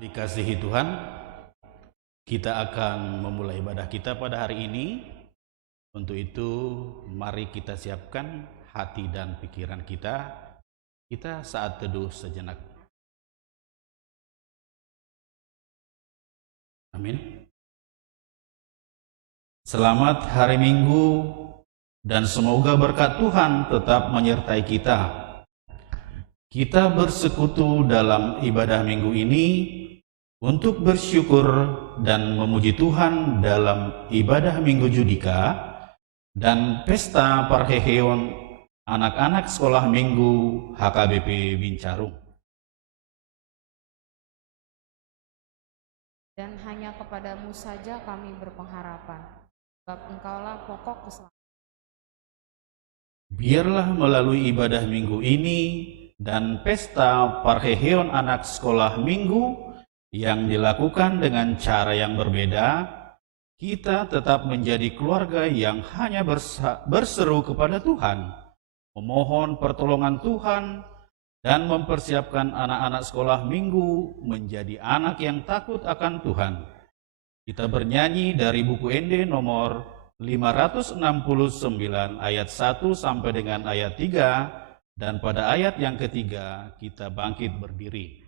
Dikasihi Tuhan, kita akan memulai ibadah kita pada hari ini. Untuk itu, mari kita siapkan hati dan pikiran kita. Kita saat teduh sejenak. Amin. Selamat hari Minggu dan semoga berkat Tuhan tetap menyertai kita. Kita bersekutu dalam ibadah minggu ini untuk bersyukur dan memuji Tuhan dalam ibadah Minggu Judika dan Pesta Parheheon anak-anak sekolah Minggu HKBP Bincarung. Dan hanya kepadamu saja kami berpengharapan, sebab engkaulah pokok keselamatan. Biarlah melalui ibadah minggu ini dan Pesta Parheheon anak sekolah Minggu yang dilakukan dengan cara yang berbeda, kita tetap menjadi keluarga yang hanya berseru kepada Tuhan, memohon pertolongan Tuhan, dan mempersiapkan anak-anak sekolah Minggu menjadi anak yang takut akan Tuhan. Kita bernyanyi dari buku Ende nomor 569 ayat 1 sampai dengan ayat 3, dan pada ayat yang ketiga kita bangkit berdiri.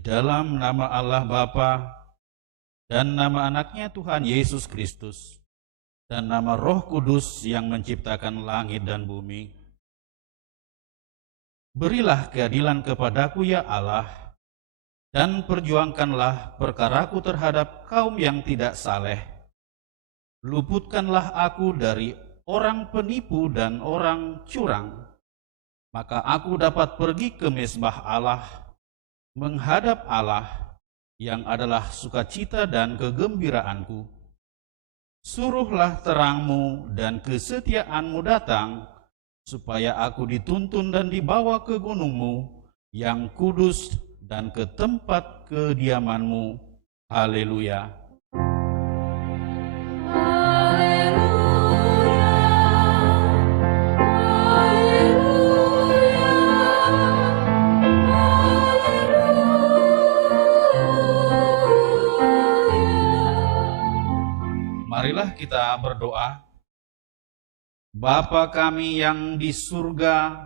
Dalam nama Allah Bapa dan nama anaknya Tuhan Yesus Kristus dan nama Roh Kudus yang menciptakan langit dan bumi, berilah keadilan kepadaku ya Allah, dan perjuangkanlah perkaraku terhadap kaum yang tidak saleh. Luputkanlah aku dari orang penipu dan orang curang, maka aku dapat pergi ke mezbah Allah, menghadap Allah yang adalah sukacita dan kegembiraanku. Suruhlah terangmu dan kesetiaanmu datang, supaya aku dituntun dan dibawa ke gunungmu yang kudus dan ke tempat kediamanmu. Haleluya. Haleluya. kita berdoa. Bapa kami yang di surga,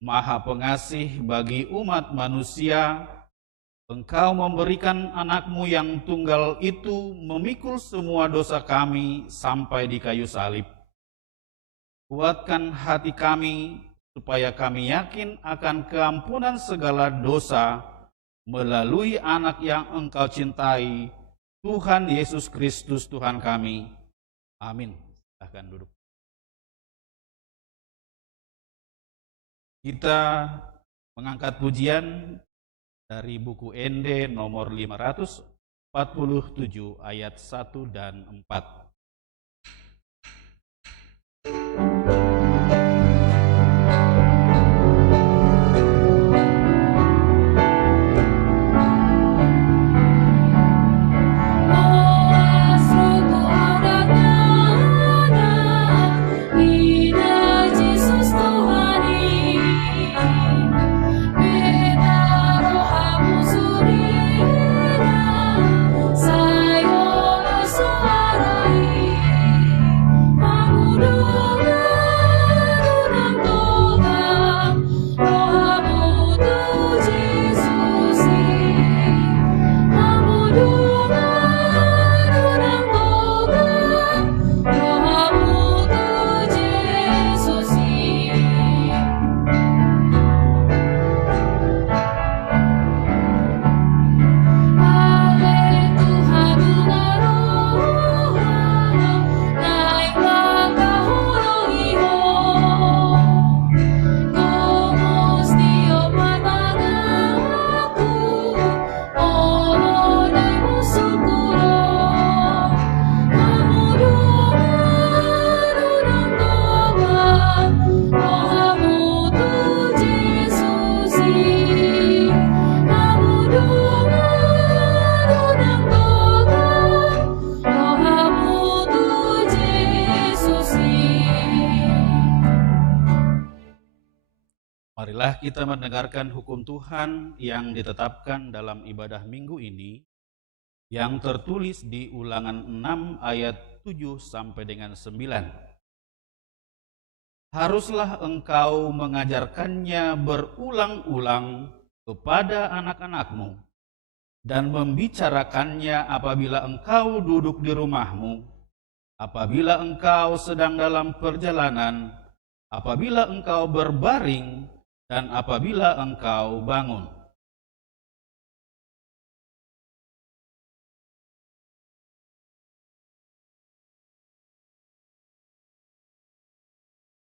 Maha Pengasih bagi umat manusia, Engkau memberikan anak-Mu yang tunggal itu memikul semua dosa kami sampai di kayu salib. Kuatkan hati kami supaya kami yakin akan keampunan segala dosa melalui anak yang Engkau cintai, Tuhan Yesus Kristus Tuhan kami. Amin. Silahkan duduk. Kita mengangkat pujian dari buku ND nomor 547 ayat 1 dan 4. Marilah kita mendengarkan hukum Tuhan yang ditetapkan dalam ibadah minggu ini, yang tertulis di Ulangan 6 ayat 7 sampai dengan 9. Haruslah engkau mengajarkannya berulang-ulang kepada anak-anakmu, dan membicarakannya apabila engkau duduk di rumahmu, apabila engkau sedang dalam perjalanan, apabila engkau berbaring, dan apabila engkau bangun.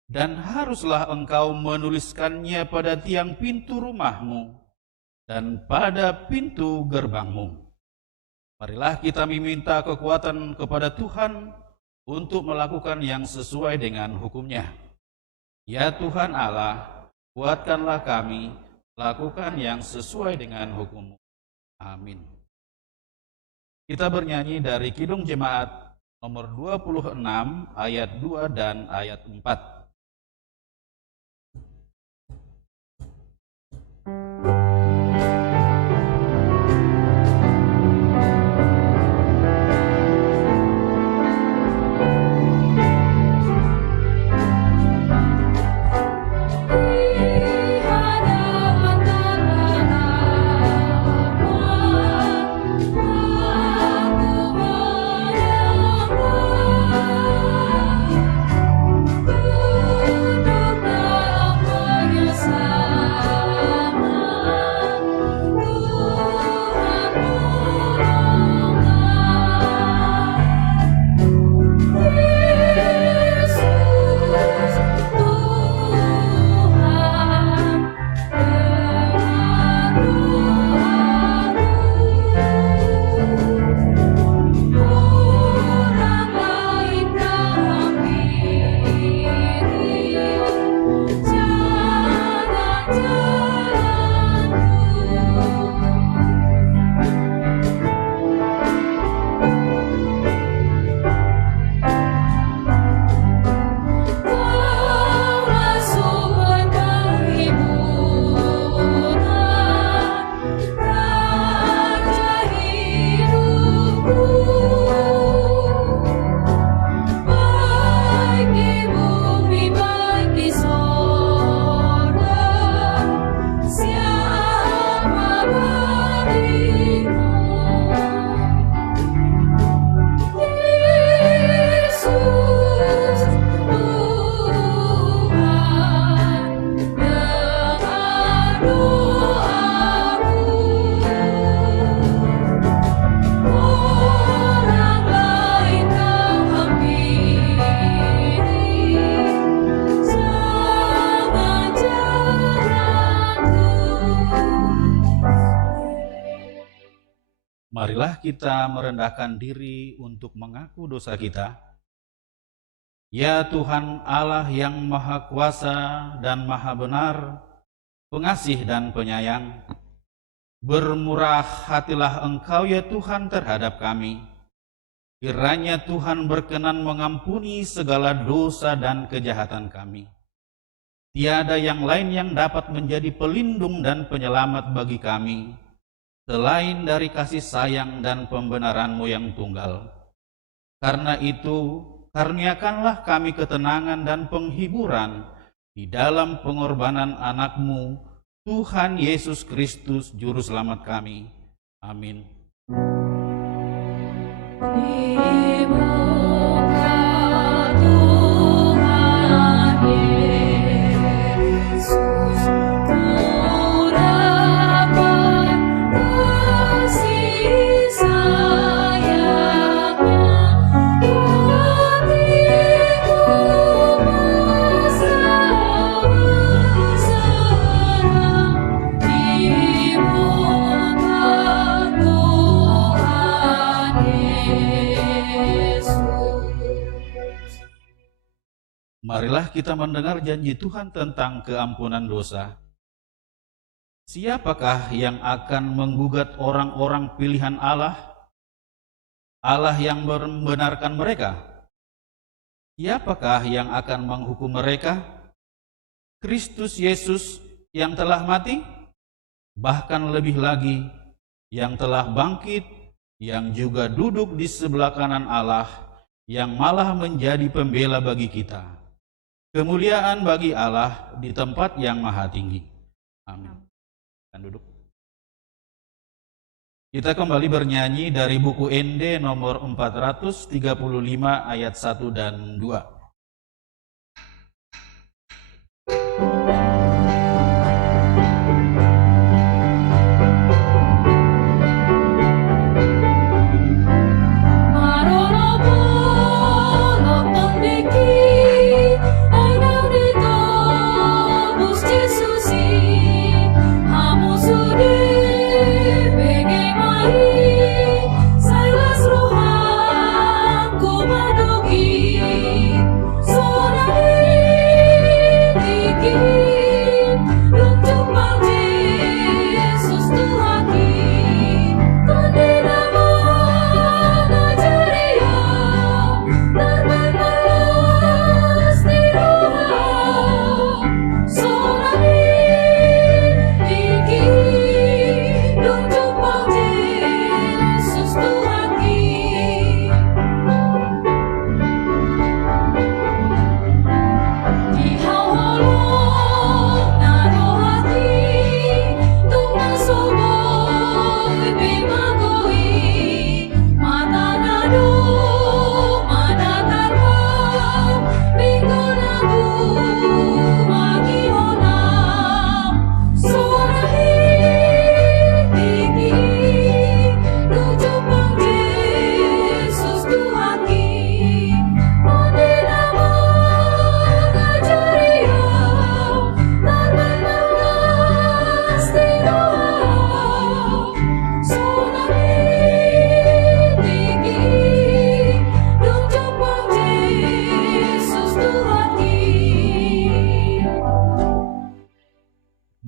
Dan haruslah engkau menuliskannya pada tiang pintu rumahmu dan pada pintu gerbangmu. Marilah kita meminta kekuatan kepada Tuhan untuk melakukan yang sesuai dengan hukum-Nya. Ya Tuhan Allah, kuatkanlah kami, lakukan yang sesuai dengan hukum-Mu. Amin. Kita bernyanyi dari Kidung Jemaat nomor 26 ayat 2 dan ayat 4. Oh Marilah kita merendahkan diri untuk mengaku dosa kita. Ya Tuhan Allah yang Maha Kuasa dan Maha Benar, pengasih dan penyayang, bermurah hatilah Engkau ya Tuhan terhadap kami. Kiranya Tuhan berkenan mengampuni segala dosa dan kejahatan kami. Tiada yang lain yang dapat menjadi pelindung dan penyelamat bagi kami, selain dari kasih sayang dan pembenaran-Mu yang tunggal. Karena itu, karuniakanlah kami ketenangan dan penghiburan di dalam pengorbanan anak-Mu, Tuhan Yesus Kristus, Juru Selamat kami. Amin. Marilah kita mendengar janji Tuhan tentang keampunan dosa. Siapakah yang akan menggugat orang-orang pilihan Allah? Allah yang membenarkan mereka. Siapakah yang akan menghukum mereka? Kristus Yesus yang telah mati, bahkan lebih lagi yang telah bangkit, yang juga duduk di sebelah kanan Allah, yang malah menjadi pembela bagi kita. Kemuliaan bagi Allah di tempat yang maha tinggi. Amin. Dan duduk. Kita kembali bernyanyi dari buku ND nomor 435 ayat 1 dan 2.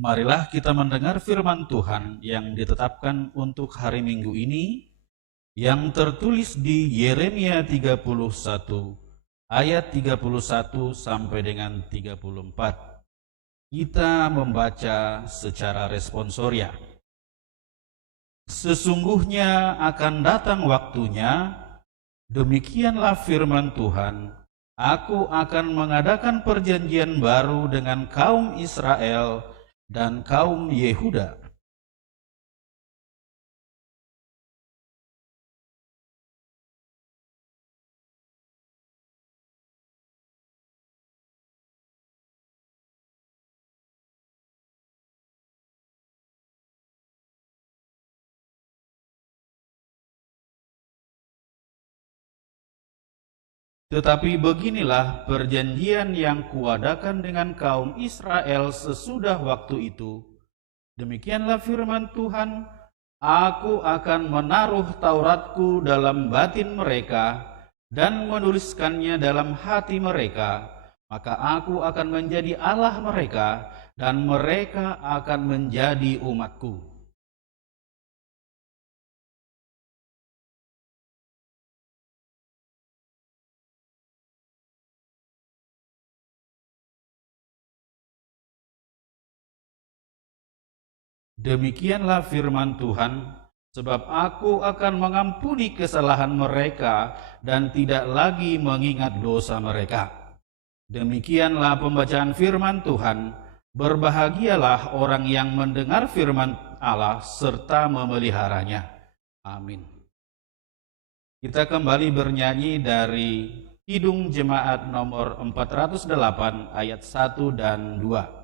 Marilah kita mendengar firman Tuhan yang ditetapkan untuk hari Minggu ini, yang tertulis di Yeremia 31 ayat 31 sampai dengan 34. Kita membaca secara responsoria. Sesungguhnya akan datang waktunya, demikianlah firman Tuhan, aku akan mengadakan perjanjian baru dengan kaum Israel dan kaum Yehuda. Tetapi beginilah perjanjian yang kuadakan dengan kaum Israel sesudah waktu itu. Demikianlah firman Tuhan, Aku akan menaruh Tauratku dalam batin mereka dan menuliskannya dalam hati mereka. Maka aku akan menjadi Allah mereka dan mereka akan menjadi umatku. Demikianlah firman Tuhan, sebab aku akan mengampuni kesalahan mereka dan tidak lagi mengingat dosa mereka. Demikianlah pembacaan firman Tuhan. Berbahagialah orang yang mendengar firman Allah serta memeliharanya. Amin. Kita kembali bernyanyi dari Kidung Jemaat nomor 408 ayat 1 dan 2.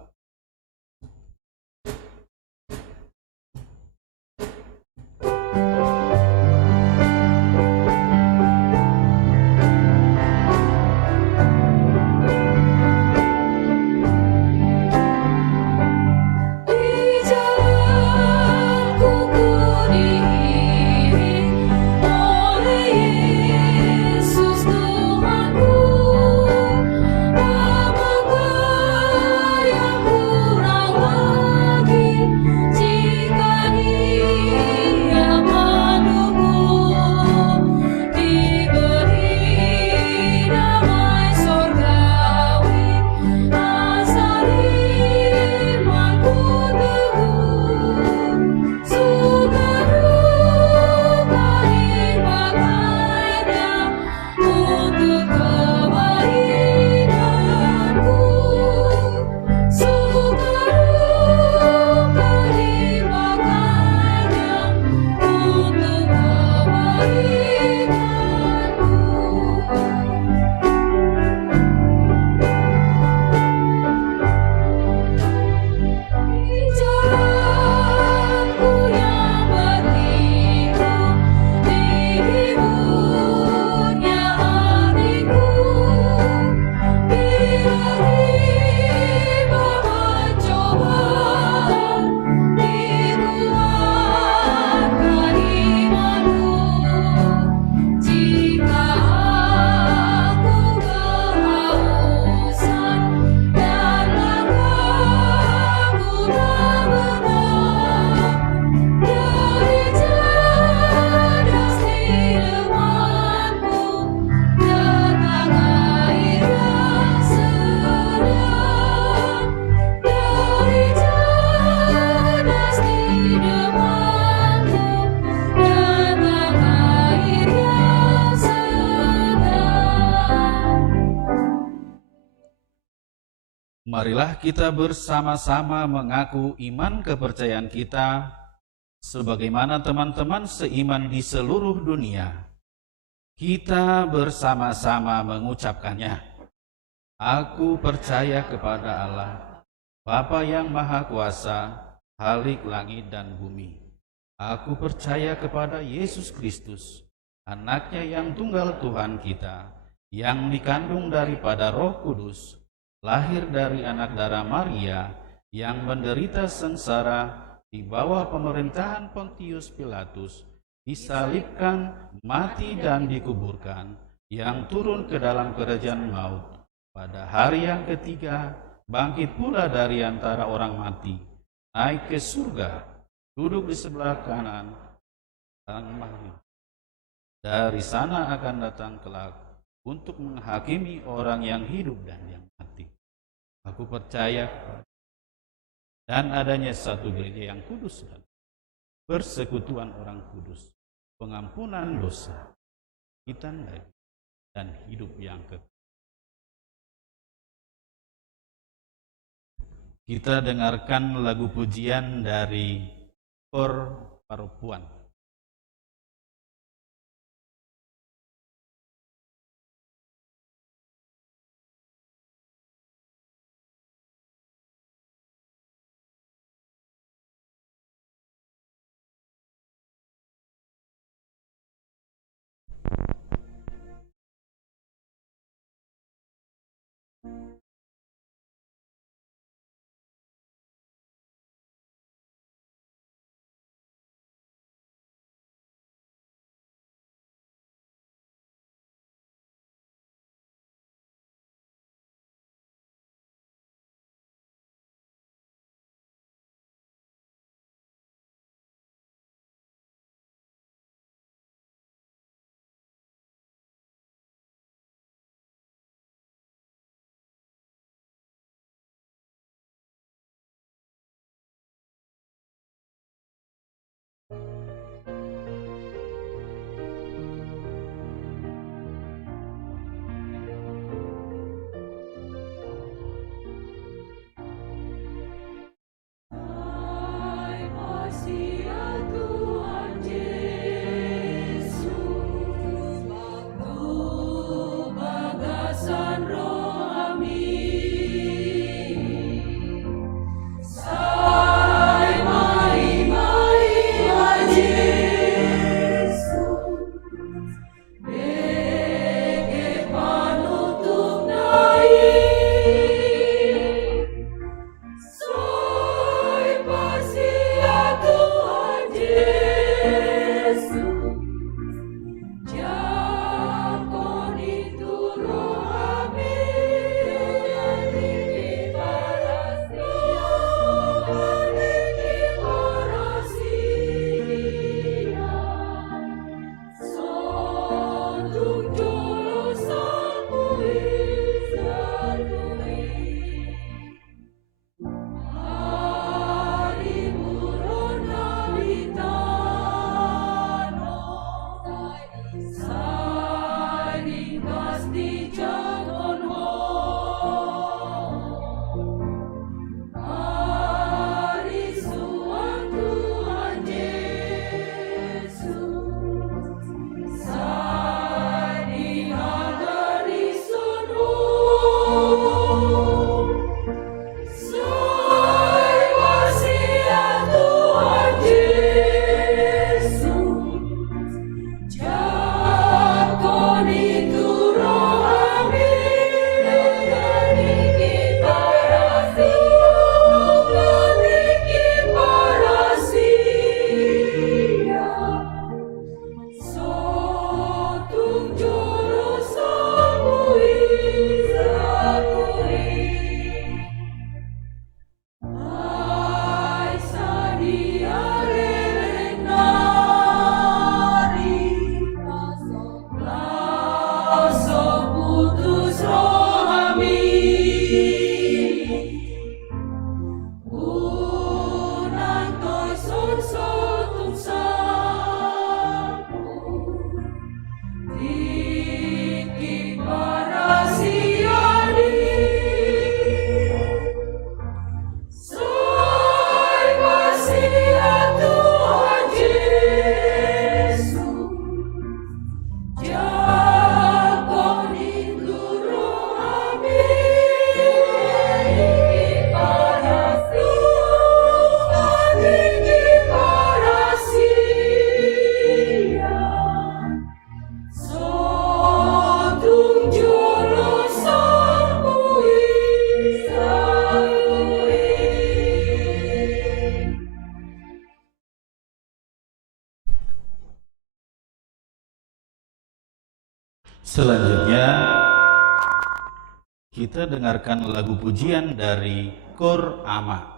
Marilah kita bersama-sama mengaku iman kepercayaan kita sebagaimana teman-teman seiman di seluruh dunia. Kita bersama-sama mengucapkannya. Aku percaya kepada Allah, Bapa yang Maha Kuasa, Khalik langit dan bumi. Aku percaya kepada Yesus Kristus, anaknya yang tunggal Tuhan kita, yang dikandung daripada Roh Kudus, lahir dari anak darah Maria, yang menderita sengsara di bawah pemerintahan Pontius Pilatus, disalibkan, mati dan dikuburkan, yang turun ke dalam kerajaan maut. Pada hari yang ketiga, bangkit pula dari antara orang mati, naik ke surga, duduk di sebelah kanan Sang Maha. Dari sana akan datang kelak untuk menghakimi orang yang hidup dan yang mati. Aku percaya dan adanya satu gereja yang kudus dan persekutuan orang kudus, pengampunan dosa, dan hidup yang kekal. Kita dengarkan lagu pujian dari Kor Paropuan. Selanjutnya, kita dengarkan lagu pujian dari Kor Ama.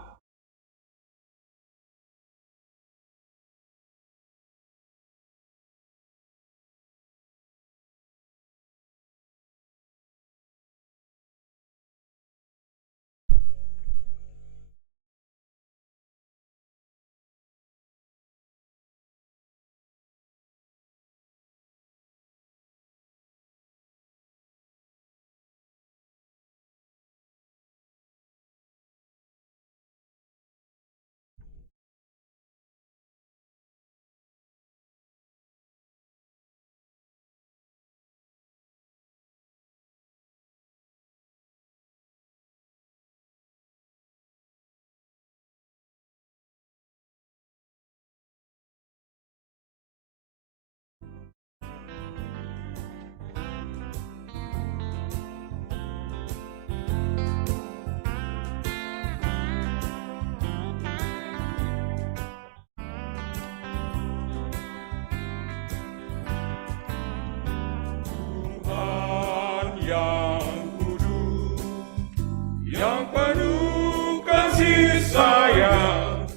Yang kudus, yang penuh kasih sayang,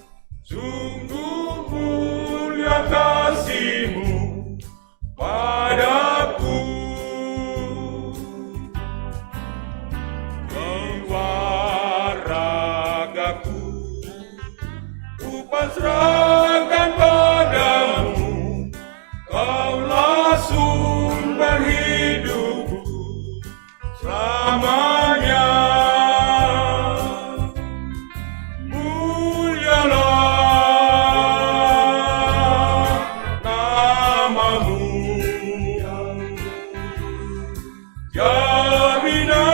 sungguh mulia kasih-Mu padaku. Jiwa ragaku ku pasrahkan padamu, Kaulah sumber hidupku selamanya. Mulialah nama-Mu, jaminan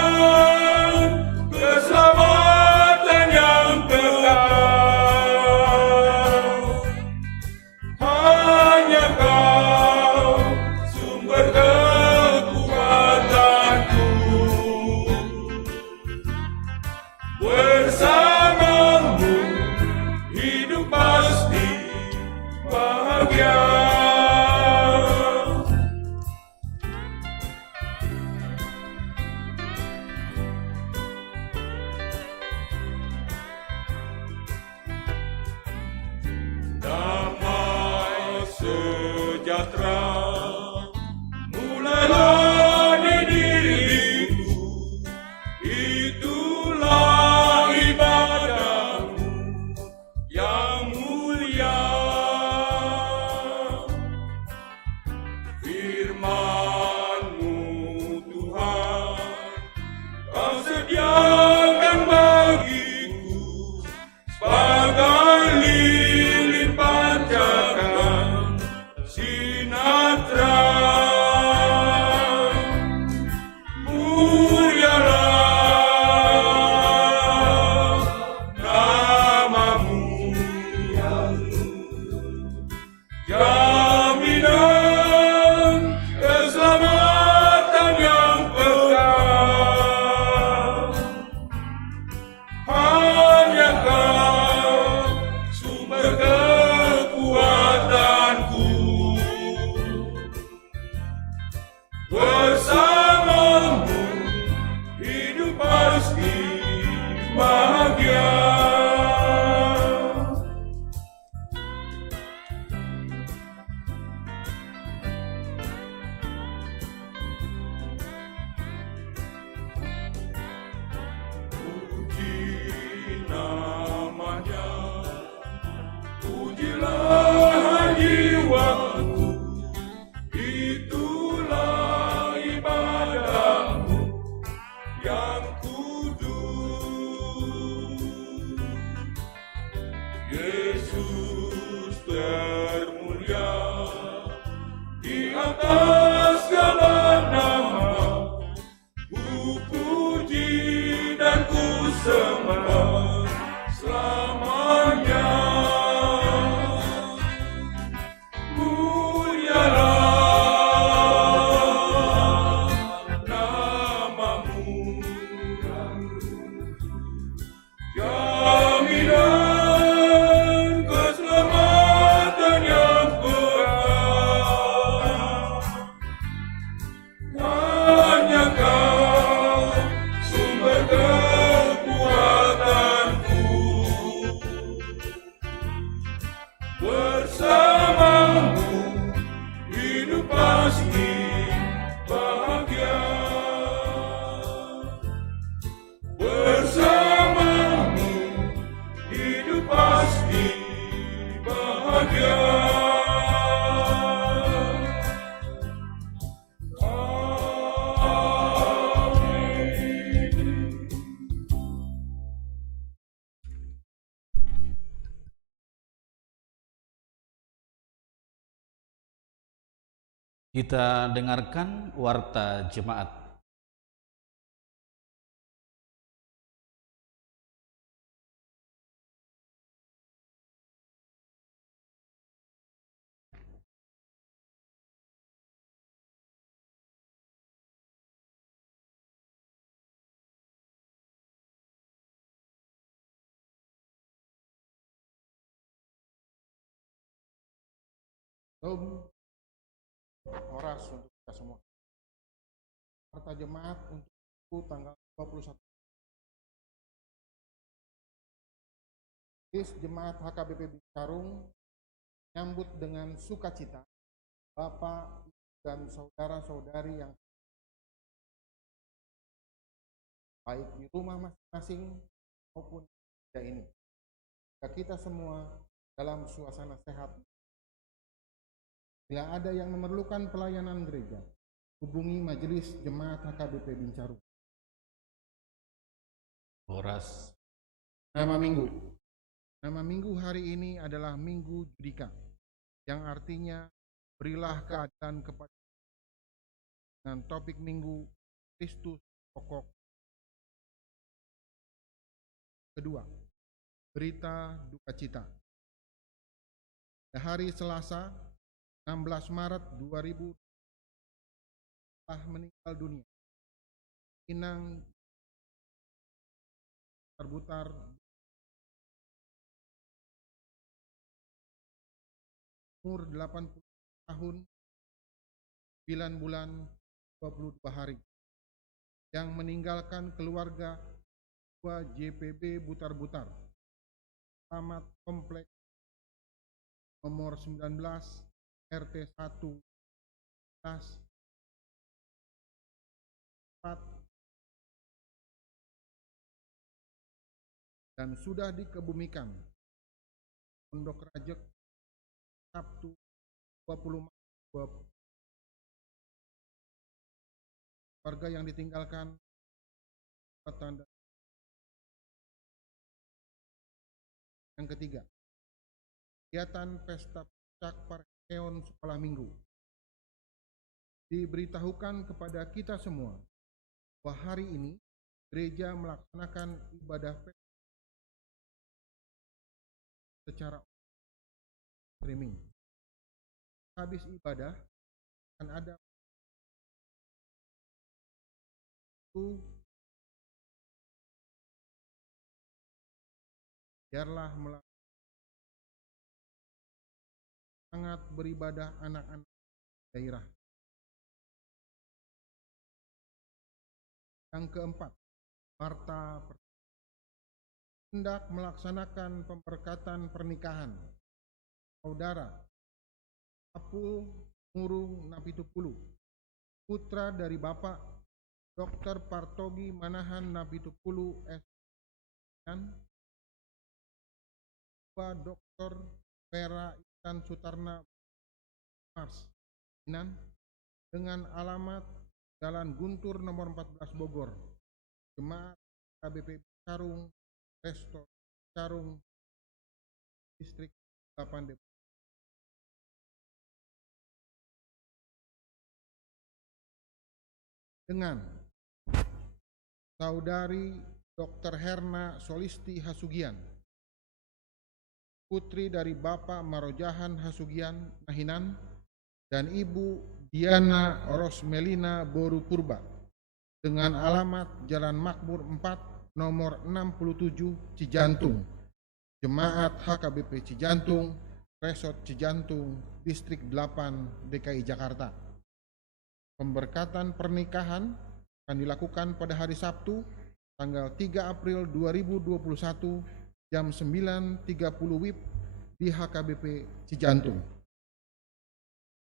keselamatan yang kekal. Hanya Kau sumber kekuatanku, bersama-Mu hidup pasti bahagia. Damai sejahtera mulailah di diriku, itulah ibadah-Mu yang mulia. Firman-Mu Tuhan, Kau sediakan bagiku sebagai lilin pancarkan sinar terang. Mulialah nama-Mu, jaminan keselamatan yang kekal. Hanya Kau sumber kekuatanku, bersama-Mu hidup pasti bahagia. Kita dengarkan warta jemaat. Horas untuk kita semua. Warta jemaat untuk tanggal 21. Jemaat HKBP Bincarung menyambut dengan sukacita Bapak dan saudara-saudari yang baik di rumah masing-masing maupun di ini. Kita semua dalam suasana sehat. Bila ada yang memerlukan pelayanan gereja, hubungi Majelis Jemaat HKBP Bincarung. Horas. Nama minggu. Nama minggu hari ini adalah Minggu Judika, yang artinya berilah keadilan kepada. Dengan topik minggu Kristus pokok. Kedua, berita duka cita. Hari Selasa 16 Maret 2000 telah meninggal dunia Inang Terbutar umur 80 tahun 9 bulan 22 hari yang meninggalkan keluarga JPB Butar-Butar Alamat Kompleks nomor 19 RT 1 4 dan sudah dikebumikan Pondok Rajek Sabtu 20 Maret. Warga yang ditinggalkan tanda. Yang ketiga, kegiatan pesta puncak Parheon sekolah minggu. Diberitahukan kepada kita semua bahwa hari ini gereja melaksanakan ibadah pesta secara streaming. Habis ibadah akan ada biarlah sangat beribadah anak-anak daerah. Yang keempat, warta hendak melaksanakan pemberkatan pernikahan saudara Apul Murung Napitupulu, putra dari Bapak Dr. Partogi Manahan Napitupulu S. dan Dr. Vera Isan Sutarna Mars dengan alamat Jalan Guntur nomor 14 Bogor, Jemaat KBP Bincarung, Resto Bincarung, Distrik 8 Depok. Dengan Saudari Dr. Herna Solisti Hasugian, putri dari Bapak Marojahan Hasugian Nahinan, dan Ibu Diana Rosmelina Boru Purba dengan alamat Jalan Makmur 4 nomor 67 Cijantung, Jemaat HKBP Cijantung, Resort Cijantung, Distrik 8 DKI Jakarta. Pemberkatan pernikahan akan dilakukan pada hari Sabtu tanggal 3 April 2021 jam 9.30 WIB di HKBP Cijantung.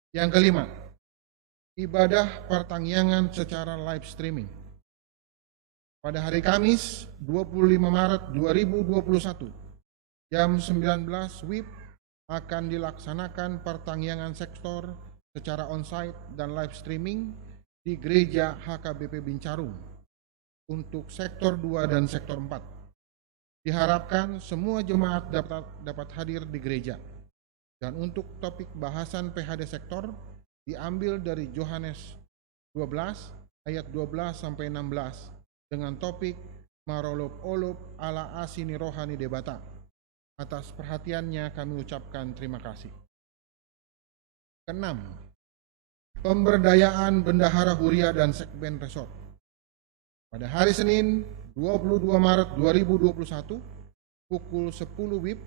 Yang kelima, ibadah pertangyangan secara live streaming. Pada hari Kamis 25 Maret 2021 jam 19 WIB akan dilaksanakan pertangyangan sektor secara onsite dan live streaming di Gereja HKBP Bincarung untuk sektor 2 dan sektor 4. Diharapkan semua jemaat dapat hadir di gereja. Dan untuk topik bahasan PHD sektor diambil dari Yohanes 12 ayat 12 sampai 16 dengan topik Marolop-olop ala asini rohani debata. Atas perhatiannya kami ucapkan terima kasih. Keenam, pemberdayaan Bendahara Huria dan Sekben Resort. Pada hari Senin 22 Maret 2021 pukul 10 WIB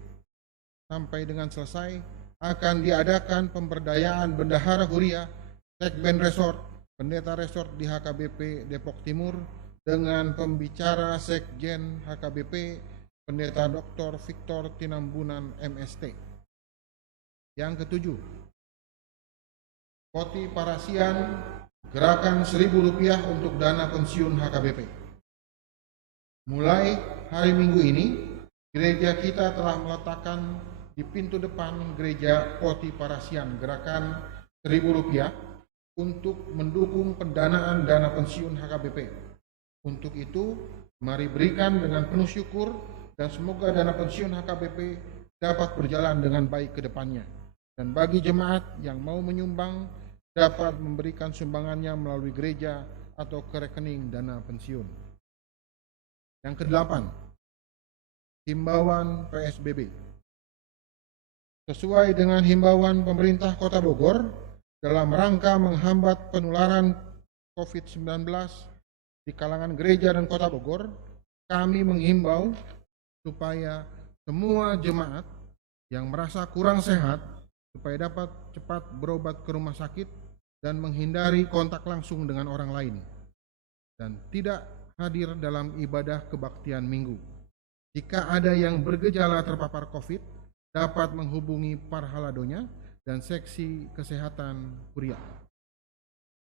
sampai dengan selesai akan diadakan pemberdayaan Bendahara Huria, Sekben Resort, Pendeta Resort di HKBP Depok Timur dengan pembicara Sekjen HKBP Pendeta Dr. Victor Tinambunan MST. Yang ketujuh, Poti Parasian gerakan Rp1.000 untuk dana pensiun HKBP. Mulai hari Minggu ini, gereja kita telah meletakkan di pintu depan gereja Poti Parasian gerakan Rp1.000 untuk mendukung pendanaan dana pensiun HKBP. Untuk itu, mari berikan dengan penuh syukur dan semoga dana pensiun HKBP dapat berjalan dengan baik ke depannya. Dan bagi jemaat yang mau menyumbang, dapat memberikan sumbangannya melalui gereja atau ke rekening dana pensiun. Yang kedelapan, himbauan PSBB. Sesuai dengan himbauan pemerintah Kota Bogor dalam rangka menghambat penularan COVID-19 di kalangan gereja dan Kota Bogor, kami menghimbau supaya semua jemaat yang merasa kurang sehat supaya dapat cepat berobat ke rumah sakit dan menghindari kontak langsung dengan orang lain dan tidak hadir dalam ibadah kebaktian minggu. Jika ada yang bergejala terpapar COVID, dapat menghubungi Parhaladonya dan seksi kesehatan Huria.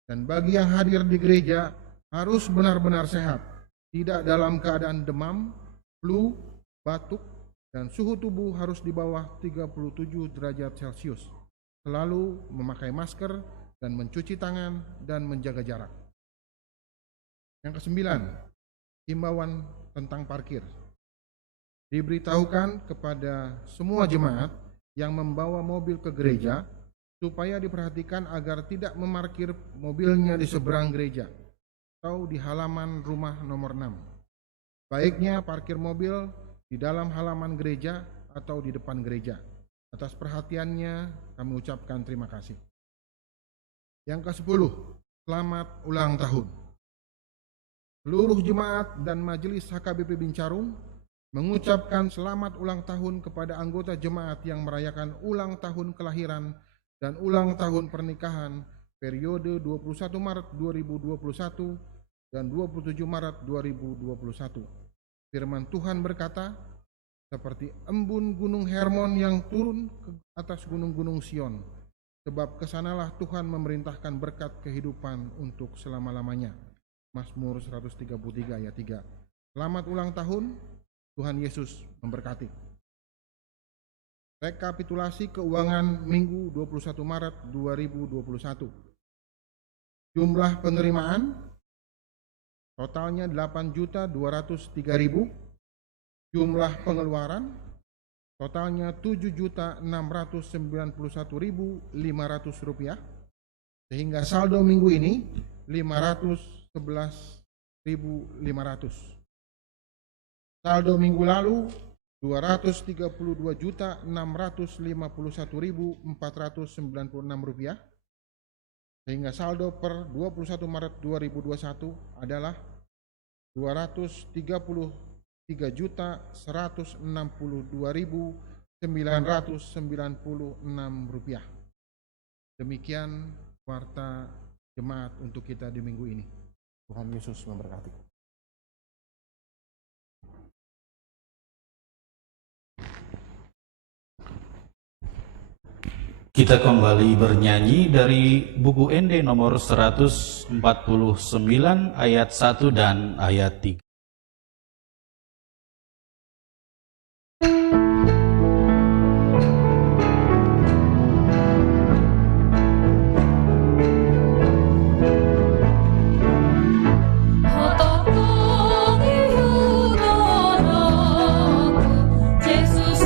Dan bagi yang hadir di gereja harus benar-benar sehat, tidak dalam keadaan demam, flu, batuk, dan suhu tubuh harus di bawah 37 derajat Celcius. Selalu memakai masker dan mencuci tangan dan menjaga jarak. Yang kesembilan, himbauan tentang parkir. Diberitahukan kepada semua jemaat yang membawa mobil ke gereja supaya diperhatikan agar tidak memarkir mobilnya di seberang gereja atau di halaman rumah nomor 6. Baiknya parkir mobil di dalam halaman gereja atau di depan gereja. Atas perhatiannya kami ucapkan terima kasih. Yang ke-10, selamat ulang tahun. Seluruh jemaat dan majelis HKBP Bincarung mengucapkan selamat ulang tahun kepada anggota jemaat yang merayakan ulang tahun kelahiran dan ulang tahun pernikahan periode 21 Maret 2021 dan 27 Maret 2021. Firman Tuhan berkata, seperti embun gunung Hermon yang turun ke atas gunung-gunung Sion, sebab kesanalah Tuhan memerintahkan berkat kehidupan untuk selama-lamanya. Mazmur 133 ayat 3. Selamat ulang tahun, Tuhan Yesus memberkati. Rekapitulasi keuangan Minggu 21 Maret 2021. Jumlah penerimaan totalnya 8.203.000. Jumlah pengeluaran totalnya Rp7.691.500. Sehingga saldo minggu ini 511.500. Saldo minggu lalu Rp232.651.496. Sehingga saldo per 21 Maret 2021 adalah Rp233.162.996. Demikian warta jemaat untuk kita di minggu ini. Tuhan Yesus memberkati. Kita kembali bernyanyi dari buku ND nomor 149 ayat 1 dan ayat 3. Yesus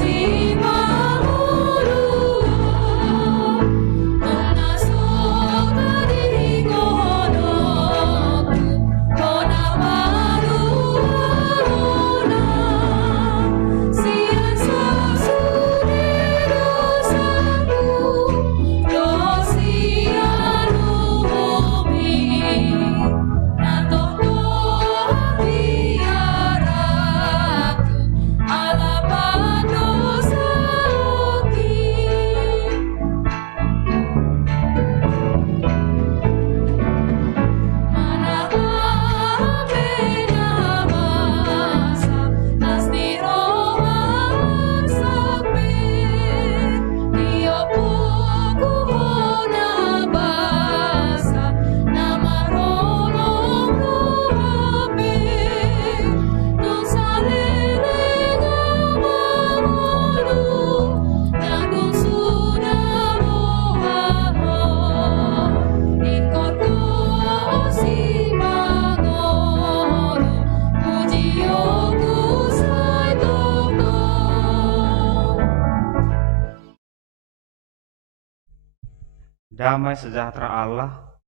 damai sejahtera Allah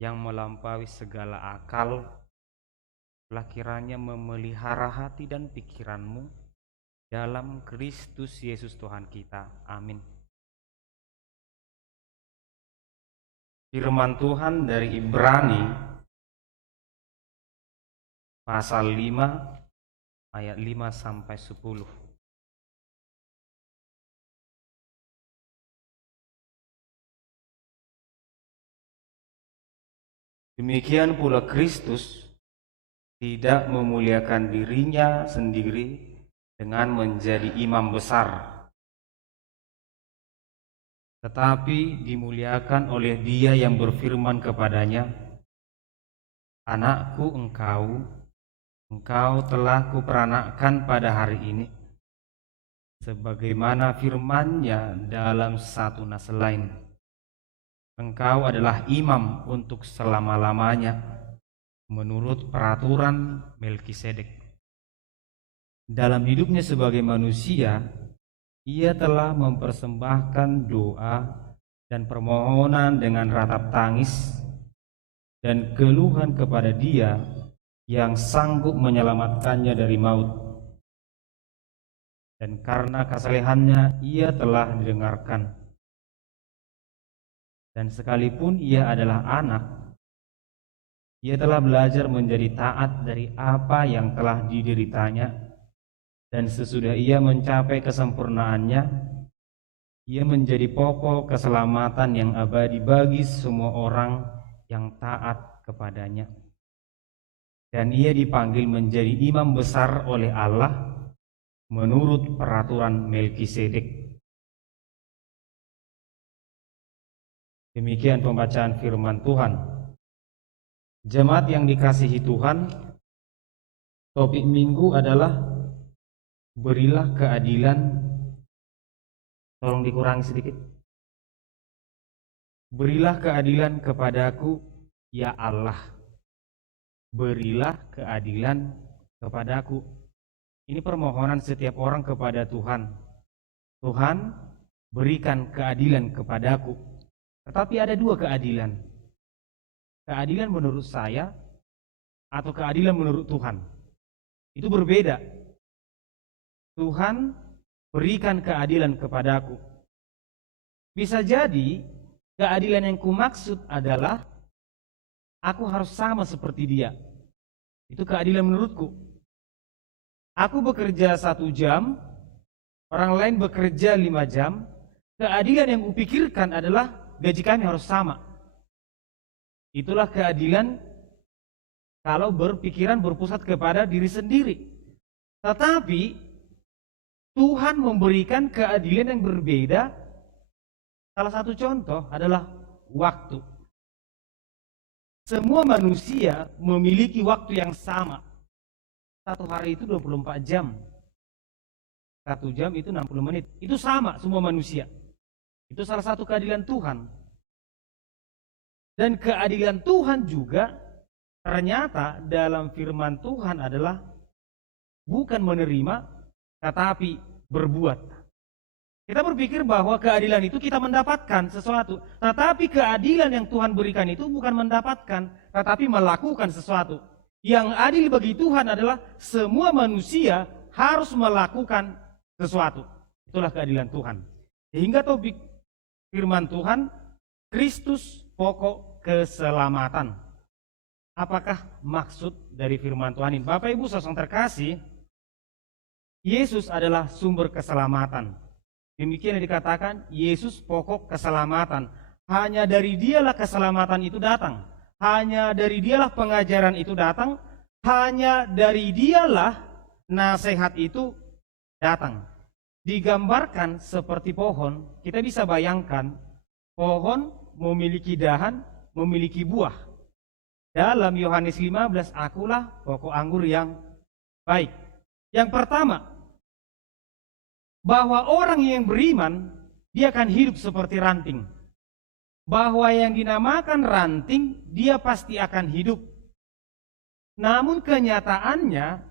yang melampaui segala akal telah kiranya memelihara hati dan pikiranmu dalam Kristus Yesus Tuhan kita. Amin. Firman Tuhan dari Ibrani pasal 5 ayat 5 sampai 10. Demikian pula Kristus tidak memuliakan dirinya sendiri dengan menjadi imam besar, tetapi dimuliakan oleh Dia yang berfirman kepadanya, "Anakku, engkau telah kuperanakkan pada hari ini," sebagaimana firman-Nya dalam satu nas lain, "Engkau adalah imam untuk selama-lamanya menurut peraturan Melkisedek." Dalam hidupnya sebagai manusia, Ia telah mempersembahkan doa dan permohonan dengan ratap tangis dan keluhan kepada Dia yang sanggup menyelamatkannya dari maut. Dan karena kesalehannya Ia telah didengarkan. Dan sekalipun Ia adalah anak, Ia telah belajar menjadi taat dari apa yang telah dideritanya, dan sesudah Ia mencapai kesempurnaannya, Ia menjadi pokok keselamatan yang abadi bagi semua orang yang taat kepadanya. Dan Ia dipanggil menjadi imam besar oleh Allah menurut peraturan Melkisedek. Demikian pembacaan firman Tuhan. Jemaat yang dikasihi Tuhan, topik minggu adalah berilah keadilan. Tolong dikurangi sedikit. Berilah keadilan kepadaku, ya Allah. Berilah keadilan kepadaku. Ini permohonan setiap orang kepada Tuhan. Tuhan, berikan keadilan kepadaku. Tetapi ada dua keadilan. Keadilan menurut saya atau keadilan menurut Tuhan. Itu berbeda. Tuhan, berikan keadilan kepadaku. Bisa jadi keadilan yang kumaksud adalah aku harus sama seperti Dia. Itu keadilan menurutku. Aku bekerja 1 jam, orang lain bekerja 5 jam. Keadilan yang kupikirkan adalah gaji kami harus sama. Itulah keadilan kalau berpikiran berpusat kepada diri sendiri. Tetapi Tuhan memberikan keadilan yang berbeda. Salah satu contoh adalah waktu. Semua manusia memiliki waktu yang sama. Satu hari itu 24 jam. 1 jam itu 60 menit. Itu sama semua manusia. Itu salah satu keadilan Tuhan. Dan keadilan Tuhan juga ternyata dalam firman Tuhan adalah bukan menerima, tetapi berbuat. Kita berpikir bahwa keadilan itu kita mendapatkan sesuatu. Tetapi keadilan yang Tuhan berikan itu bukan mendapatkan, tetapi melakukan sesuatu. Yang adil bagi Tuhan adalah semua manusia harus melakukan sesuatu. Itulah keadilan Tuhan. Sehingga topik firman Tuhan, Kristus pokok keselamatan. Apakah maksud dari firman Tuhan ini? Bapak Ibu saudara terkasih, Yesus adalah sumber keselamatan. Demikian yang dikatakan, Yesus pokok keselamatan. Hanya dari Dialah keselamatan itu datang. Hanya dari Dialah pengajaran itu datang. Hanya dari Dialah nasihat itu datang. Digambarkan seperti pohon, kita bisa bayangkan pohon memiliki dahan, memiliki buah. Dalam Yohanes 15, akulah pokok anggur yang baik. Yang pertama, bahwa orang yang beriman, dia akan hidup seperti ranting. Bahwa yang dinamakan ranting, dia pasti akan hidup. Namun kenyataannya,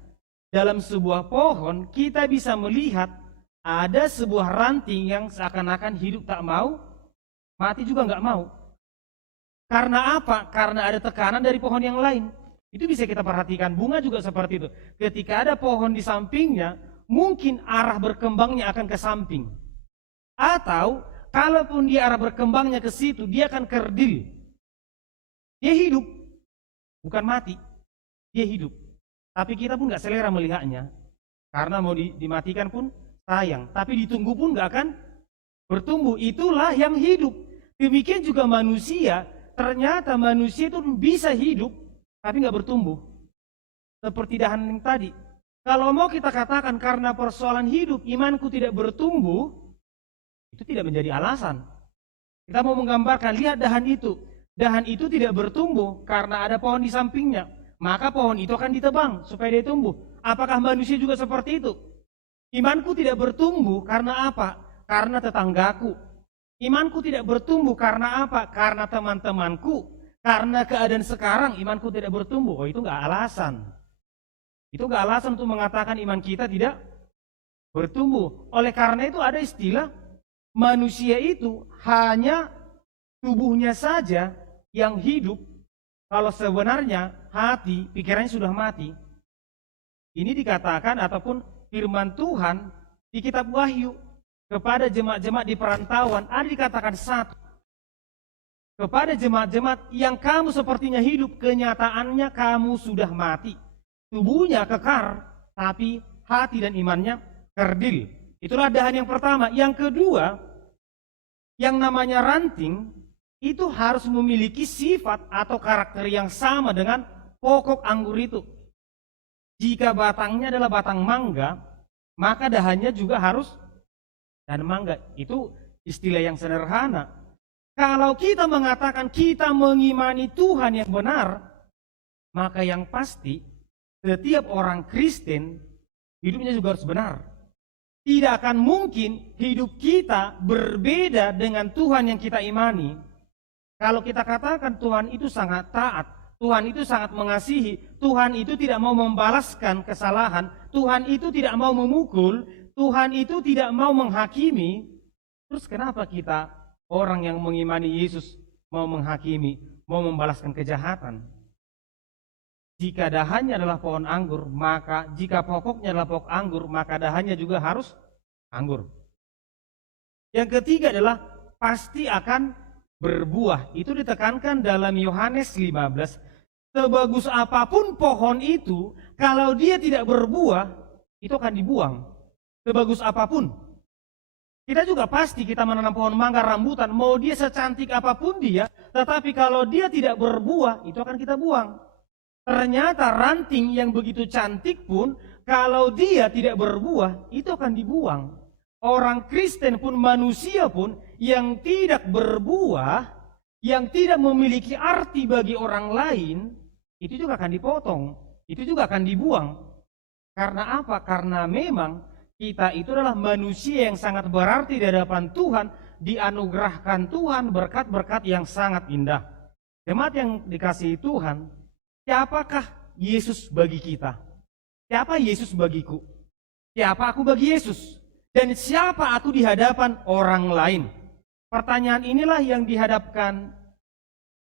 dalam sebuah pohon, kita bisa melihat ada sebuah ranting yang seakan-akan hidup tak mau mati juga nggak mau. Karena apa? Karena ada tekanan dari pohon yang lain. Itu bisa kita perhatikan, bunga juga seperti itu. Ketika ada pohon di sampingnya, mungkin arah berkembangnya akan ke samping. Atau kalaupun dia arah berkembangnya ke situ, dia akan kerdil. Dia hidup, bukan mati. Dia hidup. Tapi kita pun nggak selera melihatnya. Karena mau dimatikan pun sayang. Tapi ditunggu pun nggak akan bertumbuh. Itulah yang hidup. Demikian juga manusia. Ternyata manusia itu bisa hidup, tapi nggak bertumbuh. Seperti dahan yang tadi. Kalau mau kita katakan karena persoalan hidup, imanku tidak bertumbuh, itu tidak menjadi alasan. Kita mau menggambarkan, lihat dahan itu. Dahan itu tidak bertumbuh karena ada pohon di sampingnya. Maka pohon itu akan ditebang supaya dia tumbuh. Apakah manusia juga seperti itu? Imanku tidak bertumbuh karena apa? Karena tetanggaku. Imanku tidak bertumbuh karena apa? Karena teman-temanku. Karena keadaan sekarang imanku tidak bertumbuh. Oh, itu nggak alasan. Itu nggak alasan untuk mengatakan iman kita tidak bertumbuh. Oleh karena itu ada istilah manusia itu hanya tubuhnya saja yang hidup. Kalau sebenarnya hati, pikirannya sudah mati. Ini dikatakan ataupun firman Tuhan di kitab Wahyu kepada jemaat-jemaat di perantauan ada dikatakan satu. Kepada jemaat-jemaat yang kamu sepertinya hidup, kenyataannya kamu sudah mati. Tubuhnya kekar, tapi hati dan imannya kerdil. Itulah dahan yang pertama. Yang kedua, yang namanya ranting, itu harus memiliki sifat atau karakter yang sama dengan pokok anggur itu. Jika batangnya adalah batang mangga, maka dahannya juga harus dahan mangga. Itu istilah yang sederhana. Kalau kita mengatakan kita mengimani Tuhan yang benar, maka yang pasti setiap orang Kristen hidupnya juga harus benar. Tidak akan mungkin hidup kita berbeda dengan Tuhan yang kita imani. Kalau kita katakan Tuhan itu sangat taat, Tuhan itu sangat mengasihi, Tuhan itu tidak mau membalaskan kesalahan, Tuhan itu tidak mau memukul, Tuhan itu tidak mau menghakimi, terus kenapa kita orang yang mengimani Yesus mau menghakimi, mau membalaskan kejahatan? Jika dahannya adalah pohon anggur, maka jika pokoknya adalah pokok anggur, maka dahannya juga harus anggur. Yang ketiga adalah pasti akan berbuah. Itu ditekankan dalam Yohanes 15. Sebagus apapun pohon itu, kalau dia tidak berbuah, itu akan dibuang. Sebagus apapun. Kita juga pasti kita menanam pohon mangga rambutan, mau dia secantik apapun dia, tetapi kalau dia tidak berbuah, itu akan kita buang. Ternyata ranting yang begitu cantik pun, kalau dia tidak berbuah, itu akan dibuang. Orang Kristen pun, manusia pun, yang tidak berbuah, yang tidak memiliki arti bagi orang lain, itu juga akan dipotong, itu juga akan dibuang. Karena apa? Karena memang kita itu adalah manusia yang sangat berarti di hadapan Tuhan, dianugerahkan Tuhan berkat-berkat yang sangat indah. Jemaat yang dikasihi Tuhan, siapakah Yesus bagi kita? Siapa Yesus bagiku? Siapa aku bagi Yesus? Dan siapa aku di hadapan orang lain? Pertanyaan inilah yang dihadapkan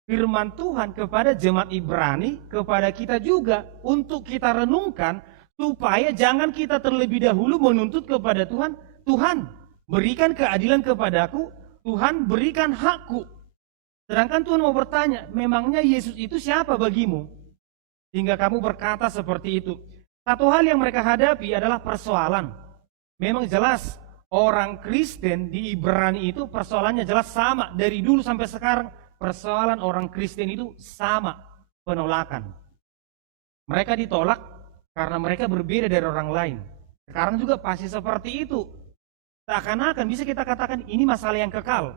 firman Tuhan kepada jemaat Ibrani, kepada kita juga untuk kita renungkan, supaya jangan kita terlebih dahulu menuntut kepada Tuhan, Tuhan berikan keadilan kepadaku, Tuhan berikan hakku. Sedangkan Tuhan mau bertanya, memangnya Yesus itu siapa bagimu? Hingga kamu berkata seperti itu. Satu hal yang mereka hadapi adalah persoalan. Memang jelas orang Kristen di Ibrani itu persoalannya jelas sama. Dari dulu sampai sekarang persoalan orang Kristen itu sama, penolakan. Mereka ditolak karena mereka berbeda dari orang lain. Sekarang juga pasti seperti itu. Seakan-akan bisa kita katakan ini masalah yang kekal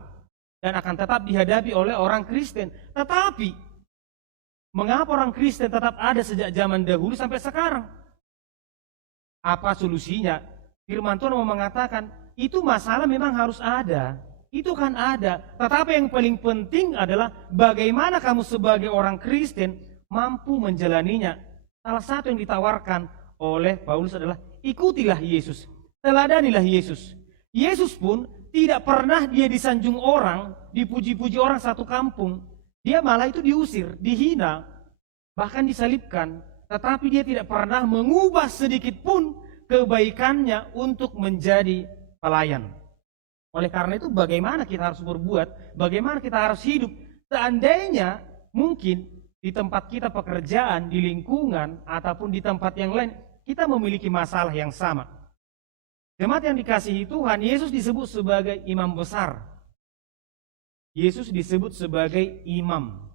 dan akan tetap dihadapi oleh orang Kristen. Tetapi mengapa orang Kristen tetap ada sejak zaman dahulu sampai sekarang? Apa solusinya? Firman Tuhan mau mengatakan, itu masalah memang harus ada. Itu kan ada. Tetapi yang paling penting adalah bagaimana kamu sebagai orang Kristen mampu menjalaninya. Salah satu yang ditawarkan oleh Paulus adalah ikutilah Yesus. Teladanilah Yesus. Yesus pun tidak pernah dia disanjung orang, dipuji-puji orang satu kampung. Dia malah itu diusir, dihina, bahkan disalibkan. Tetapi dia tidak pernah mengubah sedikit pun kebaikannya untuk menjadi pelayan. Oleh karena itu bagaimana kita harus berbuat, bagaimana kita harus hidup. Seandainya mungkin di tempat kita pekerjaan, di lingkungan, ataupun di tempat yang lain, kita memiliki masalah yang sama. Jemaat yang dikasihi Tuhan, Yesus disebut sebagai imam besar. Yesus disebut sebagai imam.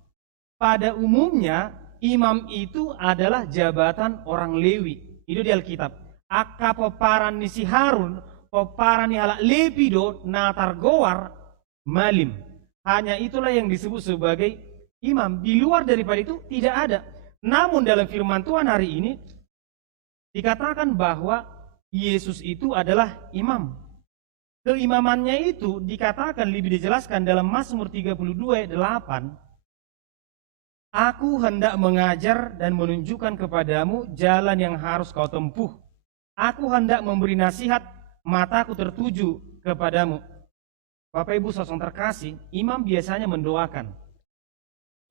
Pada umumnya, imam itu adalah jabatan orang Lewi. Itu di Alkitab. Aka peparan ni si Harun, peparan ni halak lepido, natar gowar, malim. Hanya itulah yang disebut sebagai imam. Di luar daripada itu tidak ada. Namun dalam firman Tuhan hari ini, dikatakan bahwa Yesus itu adalah imam. Keimamannya itu dikatakan lebih dijelaskan dalam Mazmur 32 ayat 8. Aku hendak mengajar dan menunjukkan kepadamu jalan yang harus kau tempuh. Aku hendak memberi nasihat, mataku tertuju kepadamu. Bapak Ibu saudara terkasih, imam biasanya mendoakan.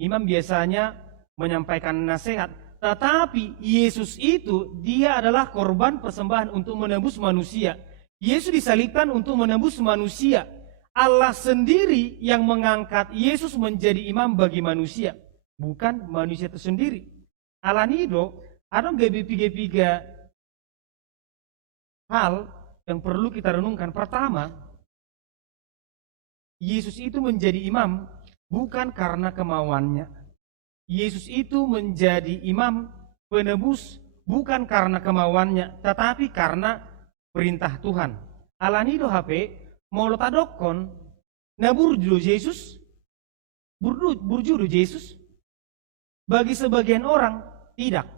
Imam biasanya menyampaikan nasihat. Tetapi Yesus itu, dia adalah korban persembahan untuk menebus manusia. Yesus disalibkan untuk menebus manusia. Allah sendiri yang mengangkat Yesus menjadi imam bagi manusia, bukan manusia itu sendiri. Alanido, ada tiga hal yang perlu kita renungkan. Pertama, Yesus itu menjadi imam bukan karena kemauannya. Yesus itu menjadi imam penebus bukan karena kemauannya, tetapi karena perintah Tuhan. Alanido HP, mau lotadokon, na burjudo Yesus, burjudo Yesus. Bagi sebagian orang, tidak.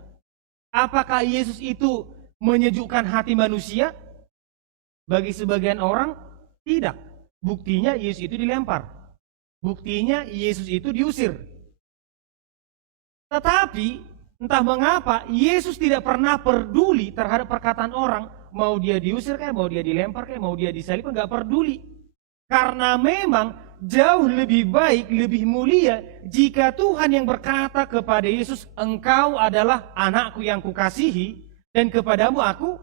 Apakah Yesus itu menyejukkan hati manusia? Bagi sebagian orang, tidak. Buktinya Yesus itu dilempar. Buktinya Yesus itu diusir. Tetapi entah mengapa Yesus tidak pernah peduli terhadap perkataan orang. Mau dia diusir kayak, mau dia dilempar kayak, mau dia disalib, nggak peduli. Karena memang jauh lebih baik, lebih mulia jika Tuhan yang berkata kepada Yesus, engkau adalah anakku yang kukasihi dan kepadamu aku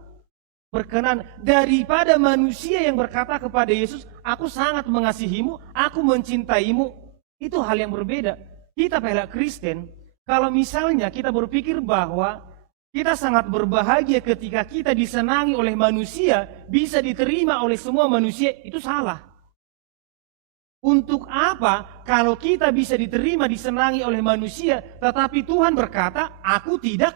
berkenan, daripada manusia yang berkata kepada Yesus, aku sangat mengasihimu, aku mencintaimu. Itu hal yang berbeda. Kita pelak Kristen, kalau misalnya kita berpikir bahwa kita sangat berbahagia ketika kita disenangi oleh manusia, bisa diterima oleh semua manusia, itu salah. Untuk apa kalau kita bisa diterima, disenangi oleh manusia, tetapi Tuhan berkata, aku tidak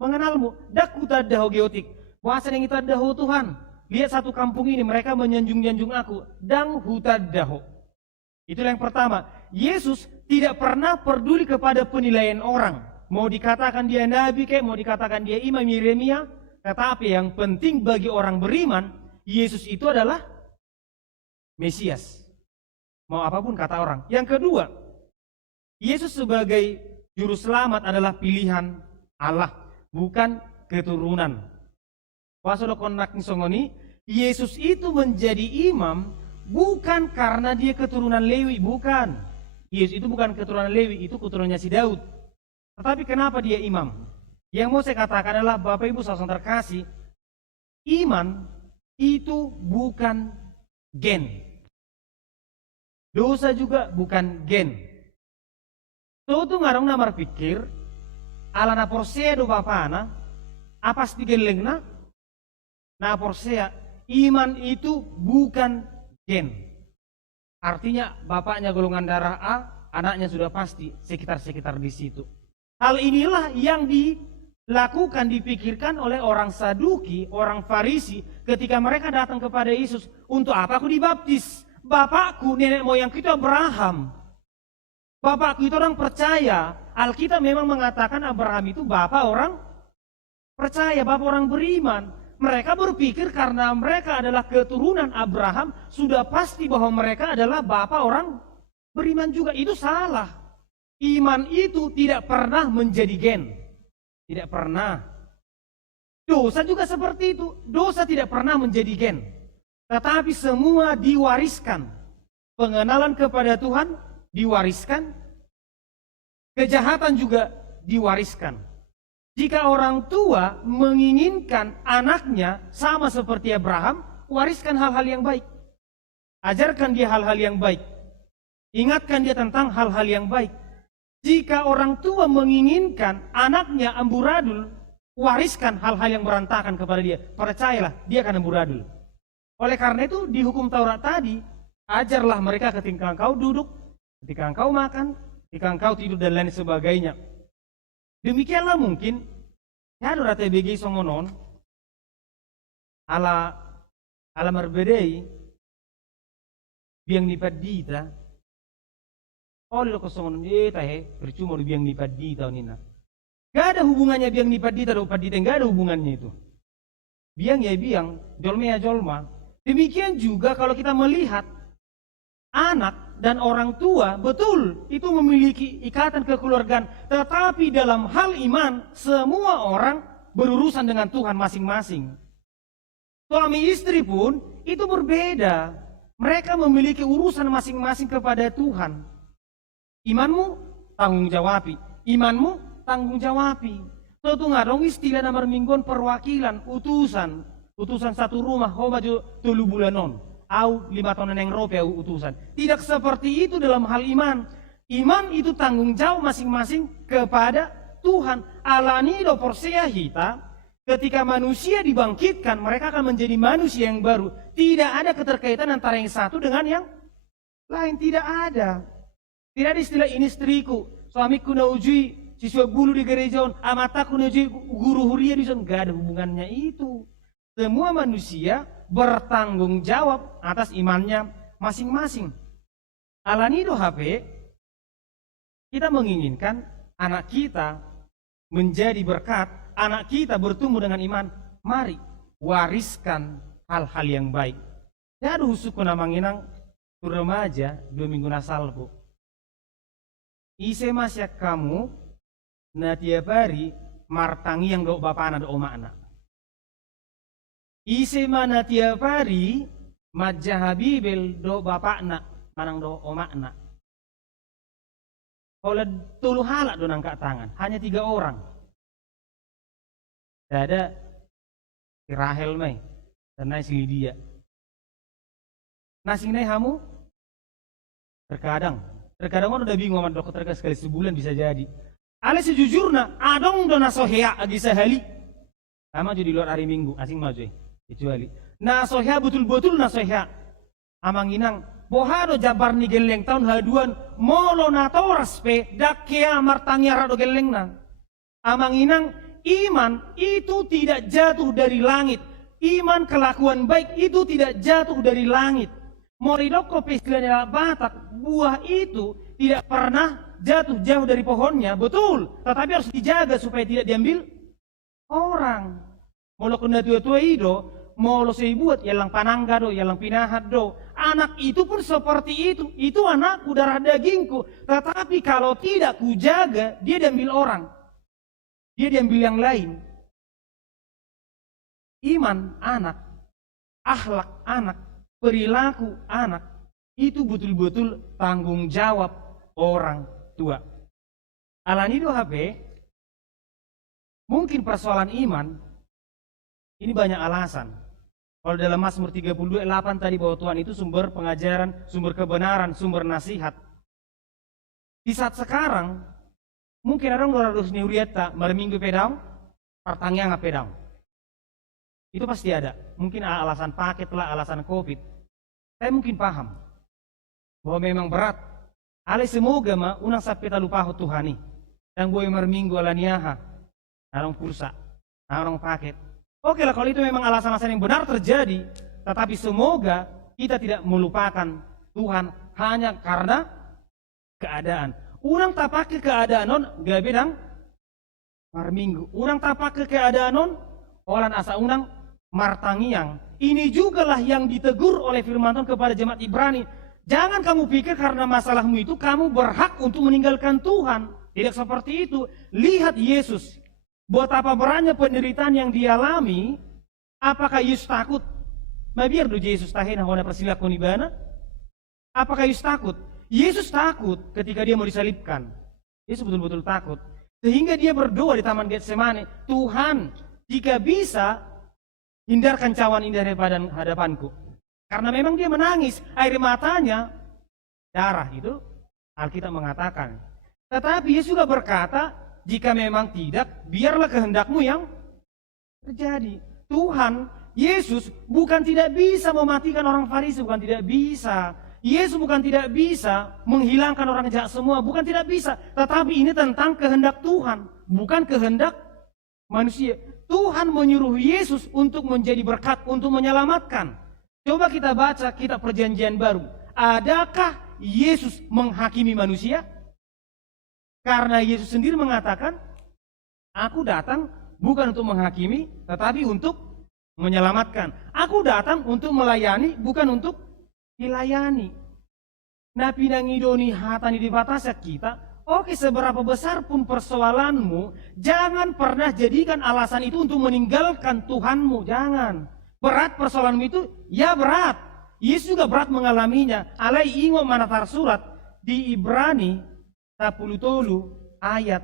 mengenalmu. Dak hutadaho geotik. Puasa yang itadaho Tuhan. Lihat satu kampung ini, mereka menyanjung-nyanjung aku. Dang hutadaho. Itulah yang pertama. Yesus tidak pernah peduli kepada penilaian orang. Mau dikatakan dia nabi kayak, mau dikatakan dia imam Yeremia, tetapi yang penting bagi orang beriman, Yesus itu adalah Mesias. Mau apapun kata orang. Yang kedua, Yesus sebagai juru selamat adalah pilihan Allah, bukan keturunan. Yesus itu menjadi imam bukan karena dia keturunan Lewi, bukan. Yesus itu bukan keturunan Lewi, itu keturunannya si Daud. Tetapi kenapa dia imam? Yang mau saya katakan adalah, Bapak Ibu saudara terkasih, iman itu bukan gen. Dosa juga bukan gen. Tuh ngarong namar pikir, alana porsea do bapana, apa stigelengna? Na porsea, iman itu bukan gen. Artinya bapaknya golongan darah A, anaknya sudah pasti sekitar di situ. Hal inilah yang dilakukan, dipikirkan oleh orang Saduki, orang Farisi ketika mereka datang kepada Yesus. Untuk apa aku dibaptis? Bapakku, nenek moyang kita Abraham. Bapakku itu orang percaya. Alkitab memang mengatakan Abraham itu bapak orang percaya, bapak orang beriman. Mereka berpikir karena mereka adalah keturunan Abraham, sudah pasti bahwa mereka adalah bapak orang beriman juga. Itu salah. Iman itu tidak pernah menjadi gen. Tidak pernah. Dosa juga seperti itu. Dosa tidak pernah menjadi gen. tetapi semua diwariskan. Pengenalan kepada Tuhan diwariskan, kejahatan juga diwariskan. Jika orang tua menginginkan anaknya sama seperti Abraham, wariskan hal-hal yang baik. Ajarkan dia hal-hal yang baik. Ingatkan dia tentang hal-hal yang baik. Jika orang tua menginginkan anaknya amburadul, wariskan hal-hal yang berantakan kepada dia. Percayalah, dia akan amburadul. Oleh karena itu, di hukum Taurat tadi, ajarlah mereka ketika engkau duduk, ketika engkau makan, ketika engkau tidur, dan lain sebagainya. Demikianlah mungkin, ya ada TBG songonon, ala marbedei, biang lipat dita, oleh lo kosongonon dita percuma lo biang lipat dita nina. Gak ada hubungannya biang lipat dita dan lipat dita, gak ada hubungannya itu. Biang ya biang, jolma ya jolma. Demikian juga kalau kita melihat anak dan orang tua, betul itu memiliki ikatan kekeluargaan, tetapi dalam hal iman semua orang berurusan dengan Tuhan masing-masing. Suami istri pun itu berbeda, mereka memiliki urusan masing-masing kepada Tuhan. Imanmu tanggung jawabi, imanmu tanggung jawabi. Tentu ngadong istilah nomor mingguan perwakilan utusan satu rumah maju 3 bulanon. Au 5 tahun yang rope utusan. Tidak seperti itu dalam hal iman. Iman itu tanggung jawab masing-masing kepada Tuhan. Alanido porsea hita, ketika manusia dibangkitkan, mereka akan menjadi manusia yang baru. Tidak ada keterkaitan antara yang satu dengan yang lain. Tidak ada. Tidak ada istilah ini istriku, suamiku naujui siswa bulu di gereja, amataku naujui guru huria di sana. Gak ada hubungannya itu. Semua manusia bertanggung jawab atas imannya masing-masing. Alanido HP, kita menginginkan anak kita menjadi berkat, anak kita bertumbuh dengan iman. Mari wariskan hal-hal yang baik. Jadi husuku namanginang tu remaja 2 minggu nasalpo. Ise masya kamu na tiap hari martangi yang do bapak anak do oma anak. Ise mana tiap hari majah bibel do bapakna manang do omakna. Kalau tulu halak do nangkat tangan, hanya 3 orang. Tidak ada si Rahel mai, dan si Lydia. Nasi ini kamu terkadang orang udah bingung sama dokter sekali sebulan bisa jadi. Ale sejujurnya adong do nasohea agi sehali. Sama jadi luar hari Minggu, asing maju kecuali nasohea betul-betul nasohea amanginang bohado jabar ni geleng tahun haduan molo na toras pe dakea martangia rado geleng na amanginang iman itu tidak jatuh dari langit, iman kelakuan baik itu tidak jatuh dari langit. Moridoko pestilanya Batak, buah itu tidak pernah jatuh jauh dari pohonnya, betul, tetapi harus dijaga supaya tidak diambil orang. Molo kena tua-tua itu mau lo saya buat yalang panangga do, yalang pinahat do. Anak itu pun seperti itu anakku, darah dagingku. Tetapi kalau tidak kujaga, dia diambil orang. Dia diambil yang lain. Iman anak, akhlak anak, perilaku anak, itu betul-betul tanggung jawab orang tua. Alanido HP, mungkin persoalan iman, ini banyak alasan. Kalau dalam Mazmur 32:8 tadi bahwa Tuhan itu sumber pengajaran, sumber kebenaran, sumber nasihat. Di saat sekarang, mungkin orang harus niuriata marminggu pedang, pertanyaan pedang. Itu pasti ada. Mungkin alasan paket lah, alasan COVID. Saya mungkin paham bahwa memang berat. Ale semoga ma unang sapeta lupa Tuhani. Dan boy marminggu alaniaha, narong pulsa, narong paket. Oke lah, kalau itu memang alasan-alasan yang benar terjadi, tetapi semoga kita tidak melupakan Tuhan hanya karena keadaan. Urang tak pakai keadaan non gak bedang marminggu. Urang tak pakai keadaan non olan asa unang martangiang. Ini juga lah yang ditegur oleh firman Tuhan kepada jemaat Ibrani. Jangan kamu pikir karena masalahmu itu kamu berhak untuk meninggalkan Tuhan. Tidak seperti itu. Lihat Yesus. Buat apa berannya penderitaan yang dialami, apakah Yesus takut? Mabiar do Yesus tahena hona persilak konibana. Apakah Yesus takut? Yesus takut ketika dia mau disalibkan. Yesus betul-betul takut. Sehingga dia berdoa di Taman Getsemane, Tuhan, jika bisa, hindarkan cawan ini daripada hadapanku. Karena memang dia menangis, air matanya darah, itu Alkitab mengatakan. Tetapi Yesus juga berkata, jika memang tidak, biarlah kehendakmu yang terjadi. Tuhan, Yesus bukan tidak bisa mematikan orang Farisi, bukan tidak bisa. Yesus bukan tidak bisa menghilangkan orang jahat semua, bukan tidak bisa. Tetapi ini tentang kehendak Tuhan, bukan kehendak manusia. Tuhan menyuruh Yesus untuk menjadi berkat, untuk menyelamatkan. Coba kita baca kitab Perjanjian Baru. Adakah Yesus menghakimi manusia? Karena Yesus sendiri mengatakan, aku datang bukan untuk menghakimi, tetapi untuk menyelamatkan. Aku datang untuk melayani, bukan untuk dilayani. Nah, pinangidoni hatani di batasnya kita, oke, seberapa besar pun persoalanmu, jangan pernah jadikan alasan itu untuk meninggalkan Tuhanmu, jangan. Berat persoalanmu itu, ya berat. Yesus juga berat mengalaminya. Alai ingo manatar surat di Ibrani 10 ayat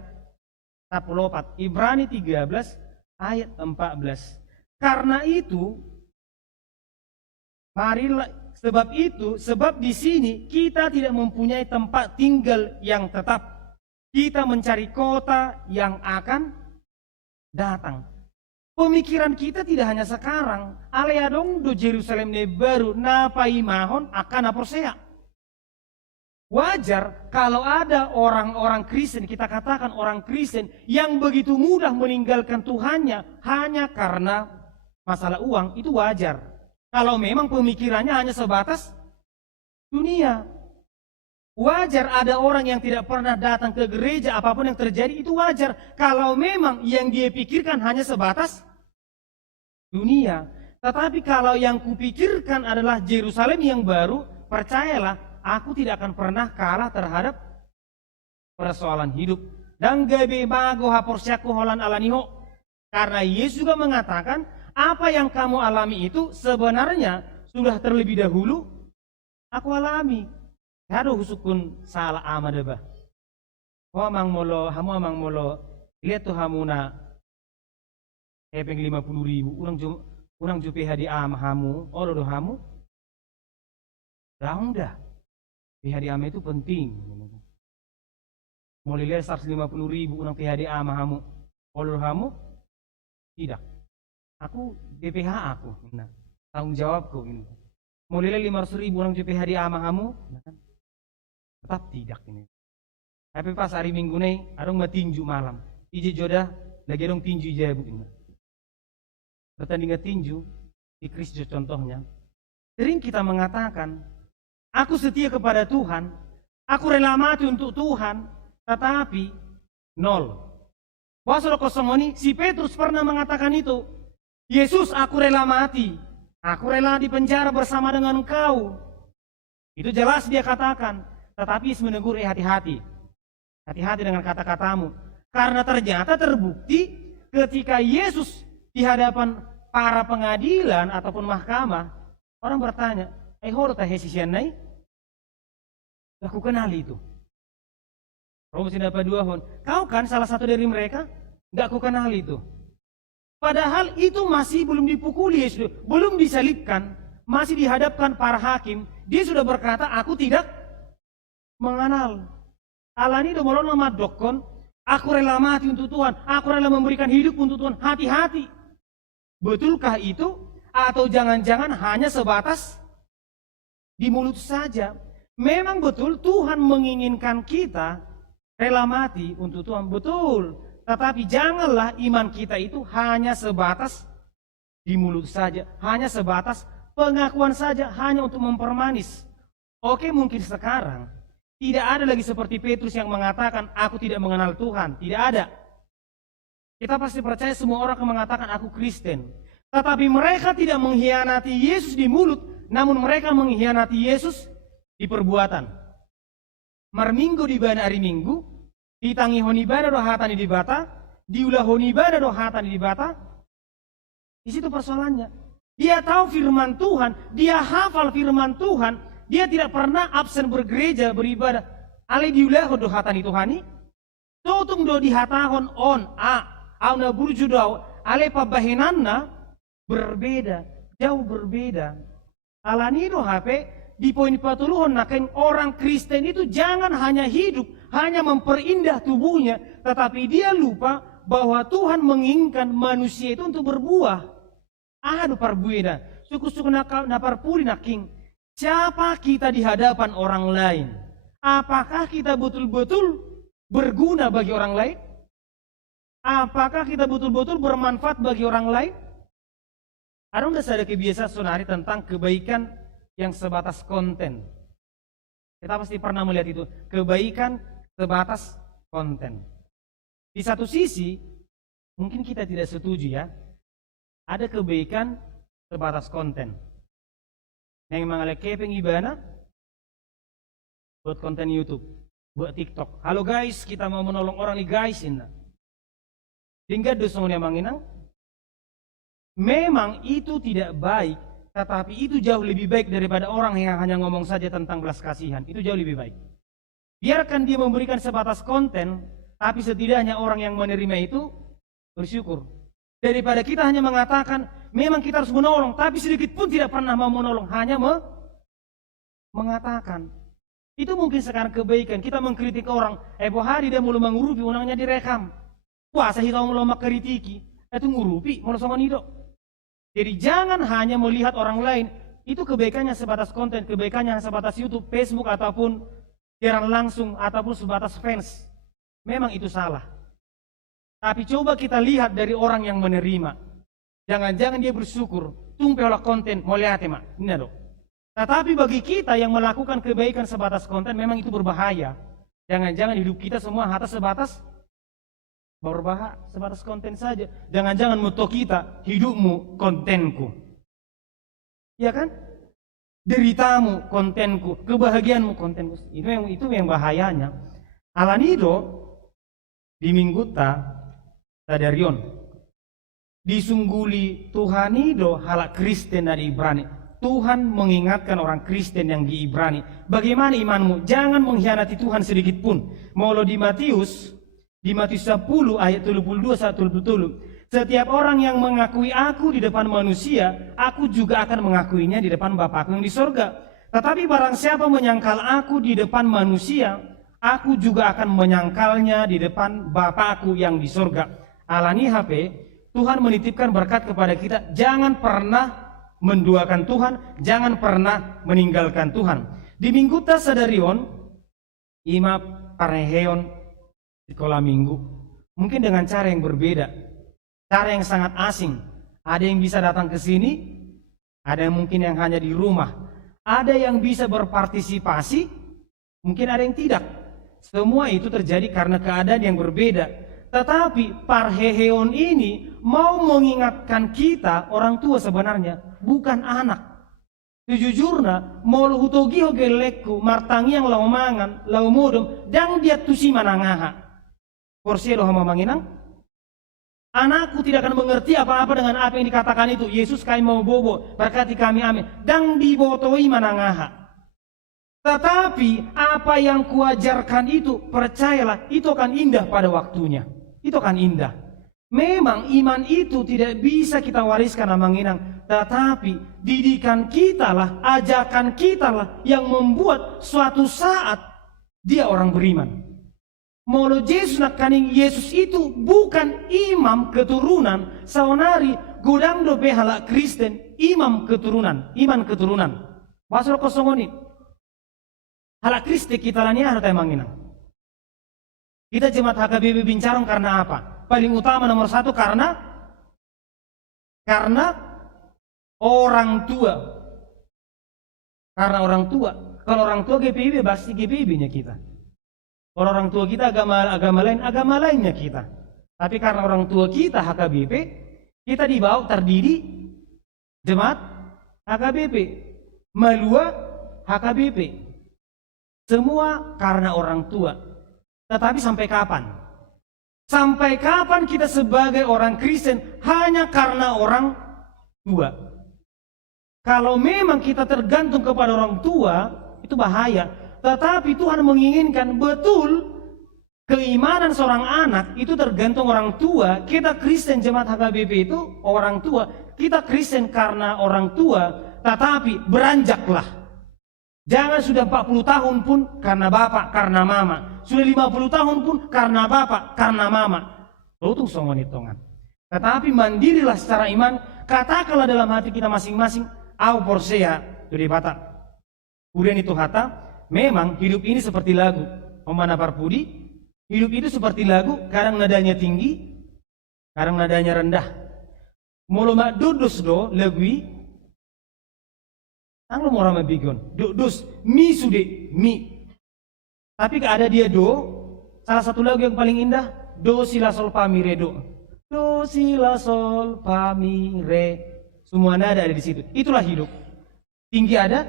14. Ibrani 13 ayat 14. Karena itu, marilah, sebab di sini kita tidak mempunyai tempat tinggal yang tetap. Kita mencari kota yang akan datang. Pemikiran kita tidak hanya sekarang. Aleadong do Jerusalem ne baru napai mahon akan aposea. Wajar kalau ada orang-orang Kristen, kita katakan orang Kristen yang begitu mudah meninggalkan Tuhannya hanya karena masalah uang, itu wajar. Kalau memang pemikirannya hanya sebatas dunia. Wajar ada orang yang tidak pernah datang ke gereja, apapun yang terjadi itu wajar. Kalau memang yang dia pikirkan hanya sebatas dunia. Tetapi kalau yang kupikirkan adalah Yerusalem yang baru, percayalah, aku tidak akan pernah kalah terhadap persoalan hidup. Dan gabe mago haporsyaku holan alaniho. Karena Yesus juga mengatakan, apa yang kamu alami itu sebenarnya sudah terlebih dahulu aku alami. Hado husukun salah amadaba. Hamu amang molo lihat tuh hamuna epeng 50.000 unang jupe hadi hamu oro do hamu. Daung dah. PHD ama itu penting. Mau lihat 150.000 unang PHD ama hamu oro do hamu? Tidak. Aku BPH aku. Nah, tanggung jawabku ini. Mau lihat 500.000 unang jupe hadi ama hamu? Tetap tidak ini. Tapi pas hari Minggu nih, adong matinju malam. Ije jodah, lagi adong tinju jabu ini. Pertandingan tinju, di Kristus contohnya. Sering kita mengatakan, aku setia kepada Tuhan, aku rela mati untuk Tuhan, tetapi nol. Wasolo kosongoni, si Petrus pernah mengatakan itu. Yesus, aku rela mati, aku rela dipenjara bersama dengan engkau. Itu jelas dia katakan. Tetapi Yesus menegur, hati-hati. Hati-hati dengan kata-katamu. Karena ternyata terbukti ketika Yesus di hadapan para pengadilan ataupun mahkamah, orang bertanya, horo tah hesisian nai? Aku kenal itu. Romo sinapa dua hon. Kau kan salah satu dari mereka? Gak aku kenal itu. Padahal itu masih belum dipukuli Yesus, belum disalibkan, masih dihadapkan para hakim. Dia sudah berkata, aku tidak mengenal. Alani do molon nama dokon, aku rela mati untuk Tuhan, aku rela memberikan hidup untuk Tuhan. Hati-hati. Betulkah itu? Atau jangan-jangan hanya sebatas di mulut saja? Memang betul Tuhan menginginkan kita rela mati untuk Tuhan, betul. Tetapi janganlah iman kita itu hanya sebatas di mulut saja, hanya sebatas pengakuan saja, hanya untuk mempermanis. Oke, mungkin sekarang tidak ada lagi seperti Petrus yang mengatakan, aku tidak mengenal Tuhan. Tidak ada. Kita pasti percaya semua orang akan mengatakan, aku Kristen. Tetapi mereka tidak mengkhianati Yesus di mulut, namun mereka mengkhianati Yesus di perbuatan. Marminggu di bana hari Minggu, ditangi honibada do hatani di bata, diulah honibada do hatani di bata. Di situ persoalannya. Dia tahu firman Tuhan, dia hafal firman Tuhan, dia tidak pernah absen bergereja, beribadah. Ale diulah do hatani Tuhani, totung do dihatahon on auna burju do ale pabahenanna berbeda, jauh berbeda. Alani do HP di poin 40 naken orang Kristen itu jangan hanya hidup, hanya memperindah tubuhnya, tetapi dia lupa bahwa Tuhan menginginkan manusia itu untuk berbuah. Aduh parbueda, suku-suku napar puli naking. Siapa kita di hadapan orang lain? Apakah kita betul-betul berguna bagi orang lain? Apakah kita betul-betul bermanfaat bagi orang lain? Ada nggak ada kebiasaan sonari tentang kebaikan yang sebatas konten? Kita pasti pernah melihat itu, kebaikan sebatas konten. Di satu sisi, mungkin kita tidak setuju ya, ada kebaikan sebatas konten. Yang mengalami kepeng ibana, buat konten YouTube, buat TikTok. Halo guys, kita mau menolong orang nih guys, ini. Hingga dosongnya manginang, memang itu tidak baik, tetapi itu jauh lebih baik daripada orang yang hanya ngomong saja tentang belas kasihan. Itu jauh lebih baik. Biarkan dia memberikan sebatas konten, tapi setidaknya orang yang menerima itu bersyukur. Daripada kita hanya mengatakan, memang kita harus menolong, tapi sedikit pun tidak pernah mau menolong, hanya mengatakan. Itu mungkin sekarang kebaikan. Kita mengkritik orang, hari dia mulu mengurupi, unangnya direkam. Puasa kita mau mengkritiki, itu ngurupi, mau sama nido. Jadi jangan hanya melihat orang lain, itu kebaikannya sebatas konten, kebaikannya sebatas YouTube, Facebook, ataupun siaran langsung, ataupun sebatas fans. Memang itu salah. Tapi coba kita lihat dari orang yang menerima. Jangan-jangan dia bersyukur, tumpe olah konten, mau lihat ya mak, ini dong. Tetapi bagi kita yang melakukan kebaikan sebatas konten, memang itu berbahaya. Jangan-jangan hidup kita semua atas sebatas berbahaya, sebatas konten saja. Jangan-jangan moto kita, hidupmu kontenku. Ya kan? Deritamu kontenku, kebahagiaanmu kontenku. Itu yang bahayanya. Alanido di Mingguta Tadarion disungguli Tuhanido halak Kristen dari Ibrani. Tuhan mengingatkan orang Kristen yang di Ibrani, bagaimana imanmu? Jangan mengkhianati Tuhan sedikit pun. Mau di Matius 10 ayat 32-33. Setiap orang yang mengakui aku di depan manusia, aku juga akan mengakuinya di depan Bapakku yang di sorga. Tetapi barang siapa menyangkal aku di depan manusia, aku juga akan menyangkalnya di depan Bapakku yang di sorga. Alani HP, Tuhan menitipkan berkat kepada kita. Jangan pernah menduakan Tuhan, jangan pernah meninggalkan Tuhan. Di Mingguta Sadarion, Ima Pareheon sekolah minggu, mungkin dengan cara yang berbeda, cara yang sangat asing. Ada yang bisa datang ke sini, ada yang mungkin yang hanya di rumah, ada yang bisa berpartisipasi, mungkin ada yang tidak. Semua itu terjadi karena keadaan yang berbeda. Tetapi Parheheon ini mau mengingatkan kita, orang tua sebenarnya, bukan anak. Sejujurnya, mau luhutogiho gelekku, martangi yang lau mangan, lau modom, dan dia tusi manangaha. Porsi lo hama manginang, anakku tidak akan mengerti apa-apa dengan apa yang dikatakan itu. Yesus kami mau bobo, berkati kami amin. Dan dibotoi manangaha. Tetapi apa yang kuajarkan itu, percayalah, itu akan indah pada waktunya. Itu akan indah. Memang iman itu tidak bisa kita wariskan amanginang, tetapi didikan kita lah, ajakan kita lah yang membuat suatu saat dia orang beriman. Molo Yesus nakaning Yesus itu bukan imam keturunan, saunari godang do behala Kristen, imam keturunan, iman keturunan. Pasal kosongoni. Hala Kristen kita lani harta emanginang. Kita jemaat HKBP Bincarong karena apa? Paling utama nomor satu karena orang tua. Karena orang tua. Kalau orang tua GPIB pasti GPIB-nya kita. Kalau orang tua kita agama lainnya kita. Tapi karena orang tua kita HKBP, kita dibawa terdiri jemaat HKBP, Malua HKBP. Semua karena orang tua. Tetapi sampai kapan? Sampai kapan kita sebagai orang Kristen hanya karena orang tua? Kalau memang kita tergantung kepada orang tua, itu bahaya. Tetapi Tuhan menginginkan betul keimanan seorang anak itu tergantung orang tua. Kita Kristen jemaat HKBP itu orang tua. Kita Kristen karena orang tua, tetapi beranjaklah. Jangan sudah 40 tahun pun karena bapak, karena mama. Sudah 50 tahun pun karena bapak, karena mama. Lotung songon hitungan. Tetapi mandirilah secara iman. Katakanlah dalam hati kita masing-masing, au porsea, itu dibata. Kemudian itu kata, memang hidup ini seperti lagu. Pemana parpudi, hidup itu seperti lagu, kadang nadanya tinggi, kadang nadanya rendah. Muluma dudus do, lagui, ang lumora mabigon, dudus, mi sude, mi. Tapi ada dia do, salah satu lagu yang paling indah, do si la sol fa mi re do. Do si la sol fa mi re. Semua nada ada di situ. Itulah hidup. Tinggi ada,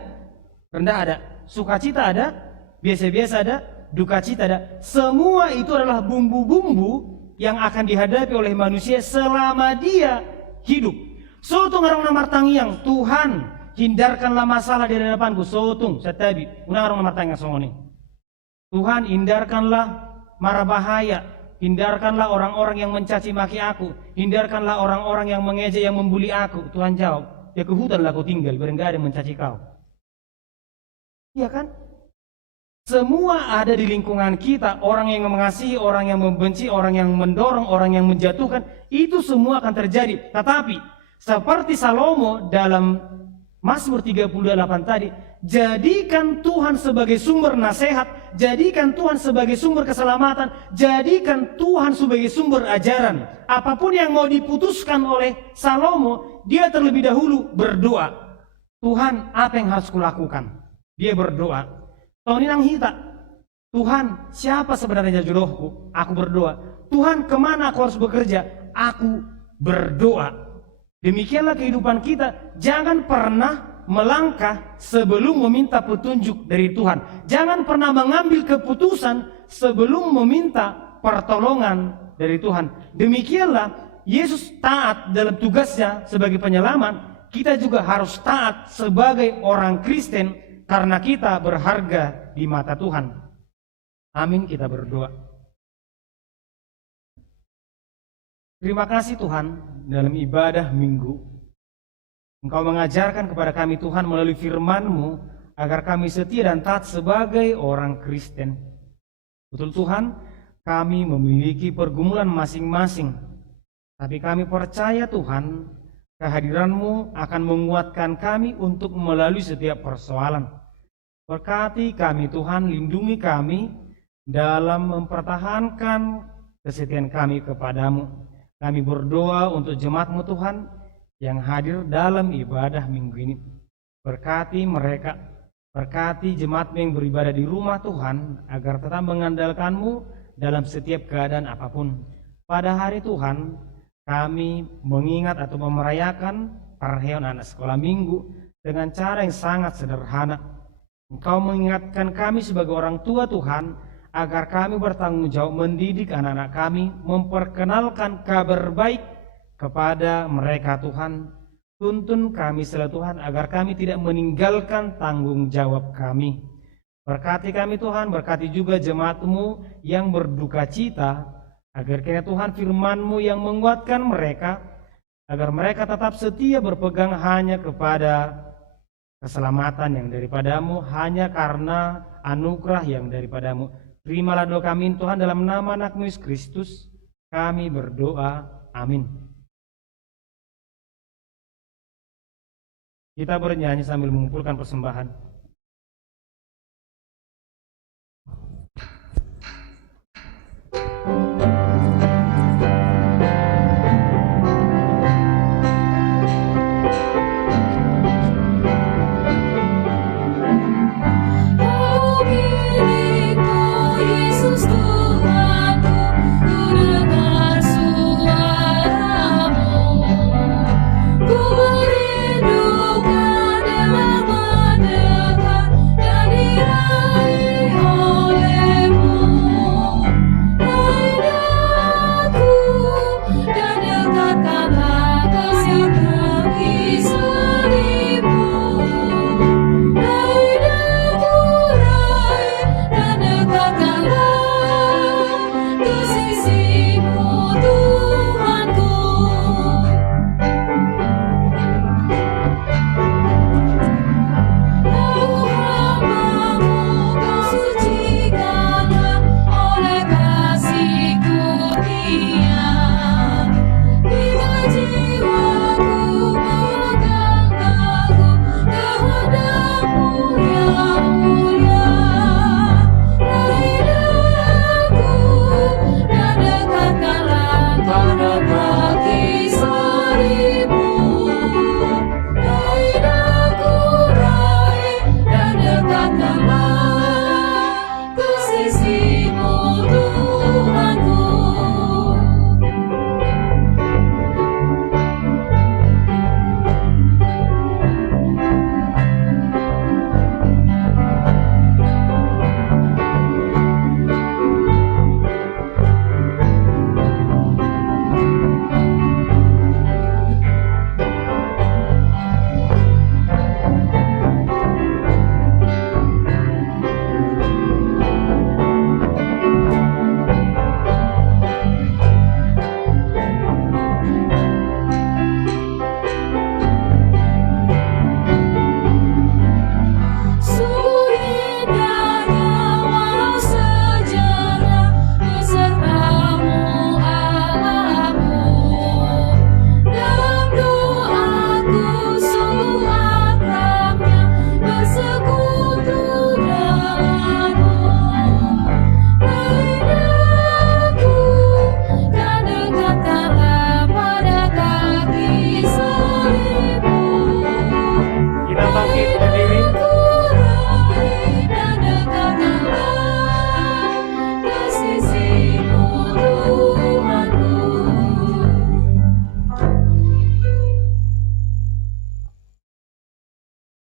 rendah ada, sukacita ada, biasa-biasa ada, duka cita ada. Semua itu adalah bumbu-bumbu yang akan dihadapi oleh manusia selama dia hidup. Sotung orang namar tangiang, Tuhan hindarkanlah masalah di hadapanku. Sotung setabi, unang orang namar tangiang songoni. Tuhan hindarkanlah mara bahaya, hindarkanlah orang-orang yang mencaci maki aku, hindarkanlah orang-orang yang mengejek, yang membuli aku. Tuhan jawab, ya ke hutanlah kau tinggal, biar enggak ada yang mencaci kau. Iya kan? Semua ada di lingkungan kita, orang yang mengasihi, orang yang membenci, orang yang mendorong, orang yang menjatuhkan, itu semua akan terjadi. Tetapi seperti Salomo dalam Mazmur 38 tadi, jadikan Tuhan sebagai sumber nasihat, jadikan Tuhan sebagai sumber keselamatan, jadikan Tuhan sebagai sumber ajaran. Apapun yang mau diputuskan oleh Salomo, dia terlebih dahulu berdoa. Tuhan, apa yang harus kulakukan? Dia berdoa. Tahun hita, Tuhan, siapa sebenarnya jodohku? Aku berdoa. Tuhan, kemana aku harus bekerja? Aku berdoa. Demikianlah kehidupan kita. Jangan pernah melangkah sebelum meminta petunjuk dari Tuhan. Jangan pernah mengambil keputusan sebelum meminta pertolongan dari Tuhan. Demikianlah Yesus taat dalam tugasnya sebagai penyelamat. Kita juga harus taat sebagai orang Kristen karena kita berharga di mata Tuhan. Amin, kita berdoa. Terima kasih Tuhan, dalam ibadah minggu Engkau mengajarkan kepada kami Tuhan melalui firman-Mu agar kami setia dan taat sebagai orang Kristen. Betul Tuhan, kami memiliki pergumulan masing-masing, tapi kami percaya Tuhan, kehadiran-Mu akan menguatkan kami untuk melalui setiap persoalan. Berkati kami Tuhan, lindungi kami dalam mempertahankan kesetiaan kami kepadamu. Kami berdoa untuk jemaat-Mu Tuhan yang hadir dalam ibadah minggu ini. Berkati mereka, berkati jemaat-Mu yang beribadah di rumah Tuhan, agar tetap mengandalkan-Mu dalam setiap keadaan apapun. Pada hari Tuhan, kami mengingat atau memerayakan perayaan anak sekolah minggu dengan cara yang sangat sederhana. Engkau mengingatkan kami sebagai orang tua Tuhan, agar kami bertanggung jawab mendidik anak-anak kami, memperkenalkan kabar baik kepada mereka Tuhan. Tuntun kami selalu Tuhan, agar kami tidak meninggalkan tanggung jawab kami. Berkati kami Tuhan, berkati juga jemaat-Mu yang berduka cita, agar kiranya Tuhan firman-Mu yang menguatkan mereka, agar mereka tetap setia berpegang hanya kepada keselamatan yang daripada-Mu, hanya karena anugerah yang daripada-Mu. Terimalah doa kami Tuhan, dalam nama anak-Mu Yesus Kristus kami berdoa, amin. Kita bernyanyi sambil mengumpulkan persembahan. Ku merindukan dalam hati.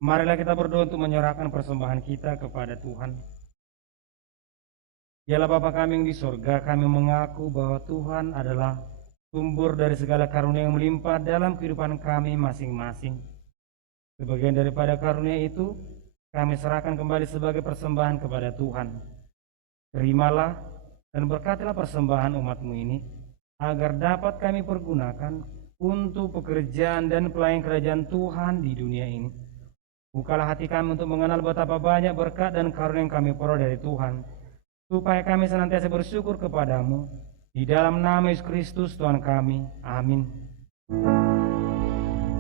Marilah kita berdoa untuk menyerahkan persembahan kita kepada Tuhan. Dialah Bapa kami yang di sorga, kami mengaku bahwa Tuhan adalah sumber dari segala karunia yang melimpah dalam kehidupan kami masing-masing. Sebagian daripada karunia itu, kami serahkan kembali sebagai persembahan kepada Tuhan. Terimalah dan berkatilah persembahan umat-Mu ini, agar dapat kami pergunakan untuk pekerjaan dan pelayanan kerajaan Tuhan di dunia ini. Bukalah hati kami untuk mengenal betapa banyak berkat dan karunia yang kami peroleh dari Tuhan, supaya kami senantiasa bersyukur kepadamu. Di dalam nama Yesus Kristus Tuhan kami. Amin.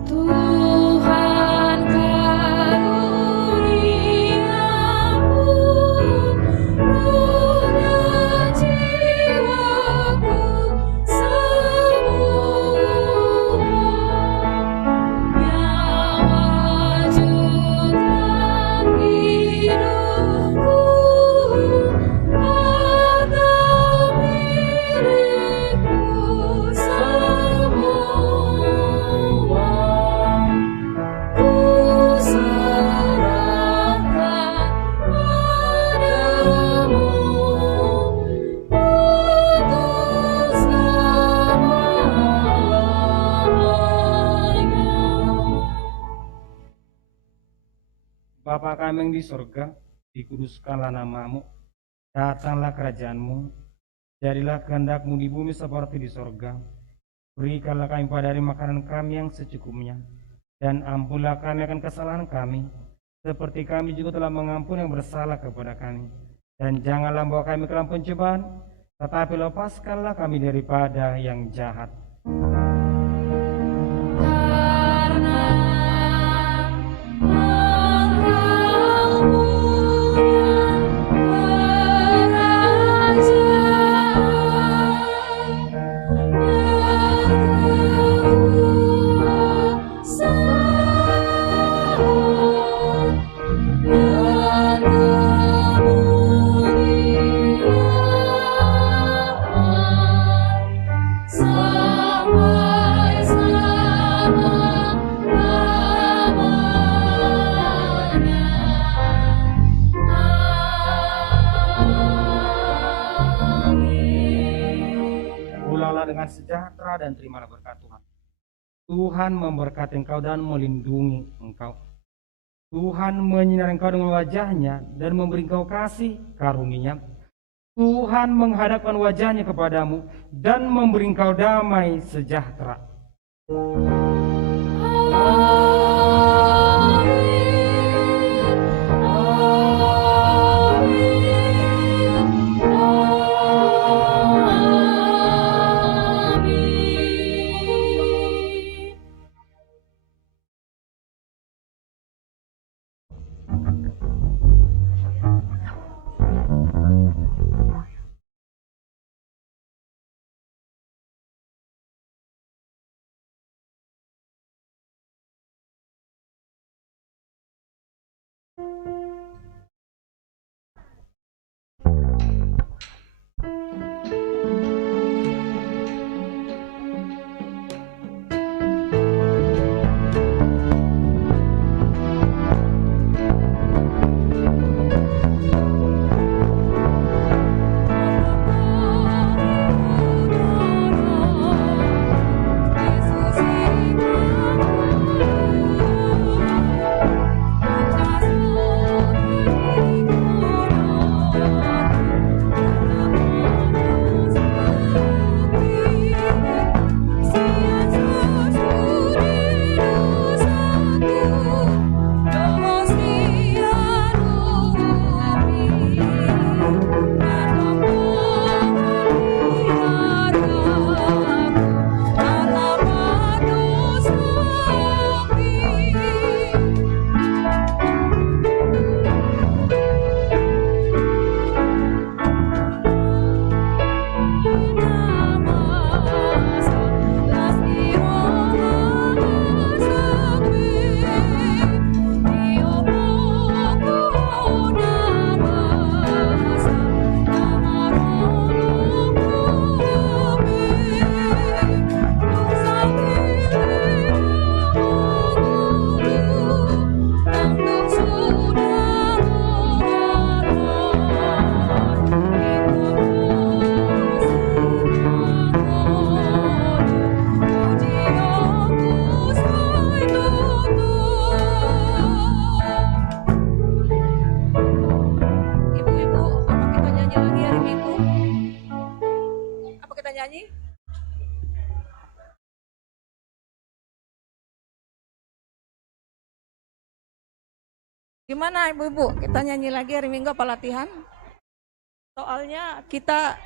Tuhan karuniamu, ruhnya jiwaku semua, nyawa jutaan hidupku, harta milikku semua. Ku serahkan padamu untuk selama-lamanya. Bapa kami yang di sorga, dikuduskanlah namamu, datanglah kerajaanmu, jadilah kehendak-Mu di bumi seperti di sorga. Berikanlah kami pada hari makanan kami yang secukupnya, dan ampunlah kami akan kesalahan kami, seperti kami juga telah mengampuni yang bersalah kepada kami. Dan janganlah membawa kami ke dalam pencobaan, tetapi lepaskanlah kami daripada yang jahat. Karena Engkau punya kerajaan dan kemuliaan sampai selama-lamanya. Amin. Pulanglah dengan sejahtera dan terimalah berkat Tuhan. Tuhan memberkati engkau dan melindungi engkau. Tuhan menyinari engkau dengan wajah-Nya dan memberi engkau kasih karunia-Nya. Tuhan menghadapkan wajah-Nya kepadamu dan memberi engkau damai sejahtera. nyanyi? Gimana ibu-ibu? Kita nyanyi lagi hari Minggu apa latihan? Soalnya kita,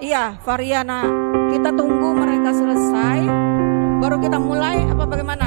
iya Variana, kita tunggu mereka selesai, baru kita mulai apa bagaimana?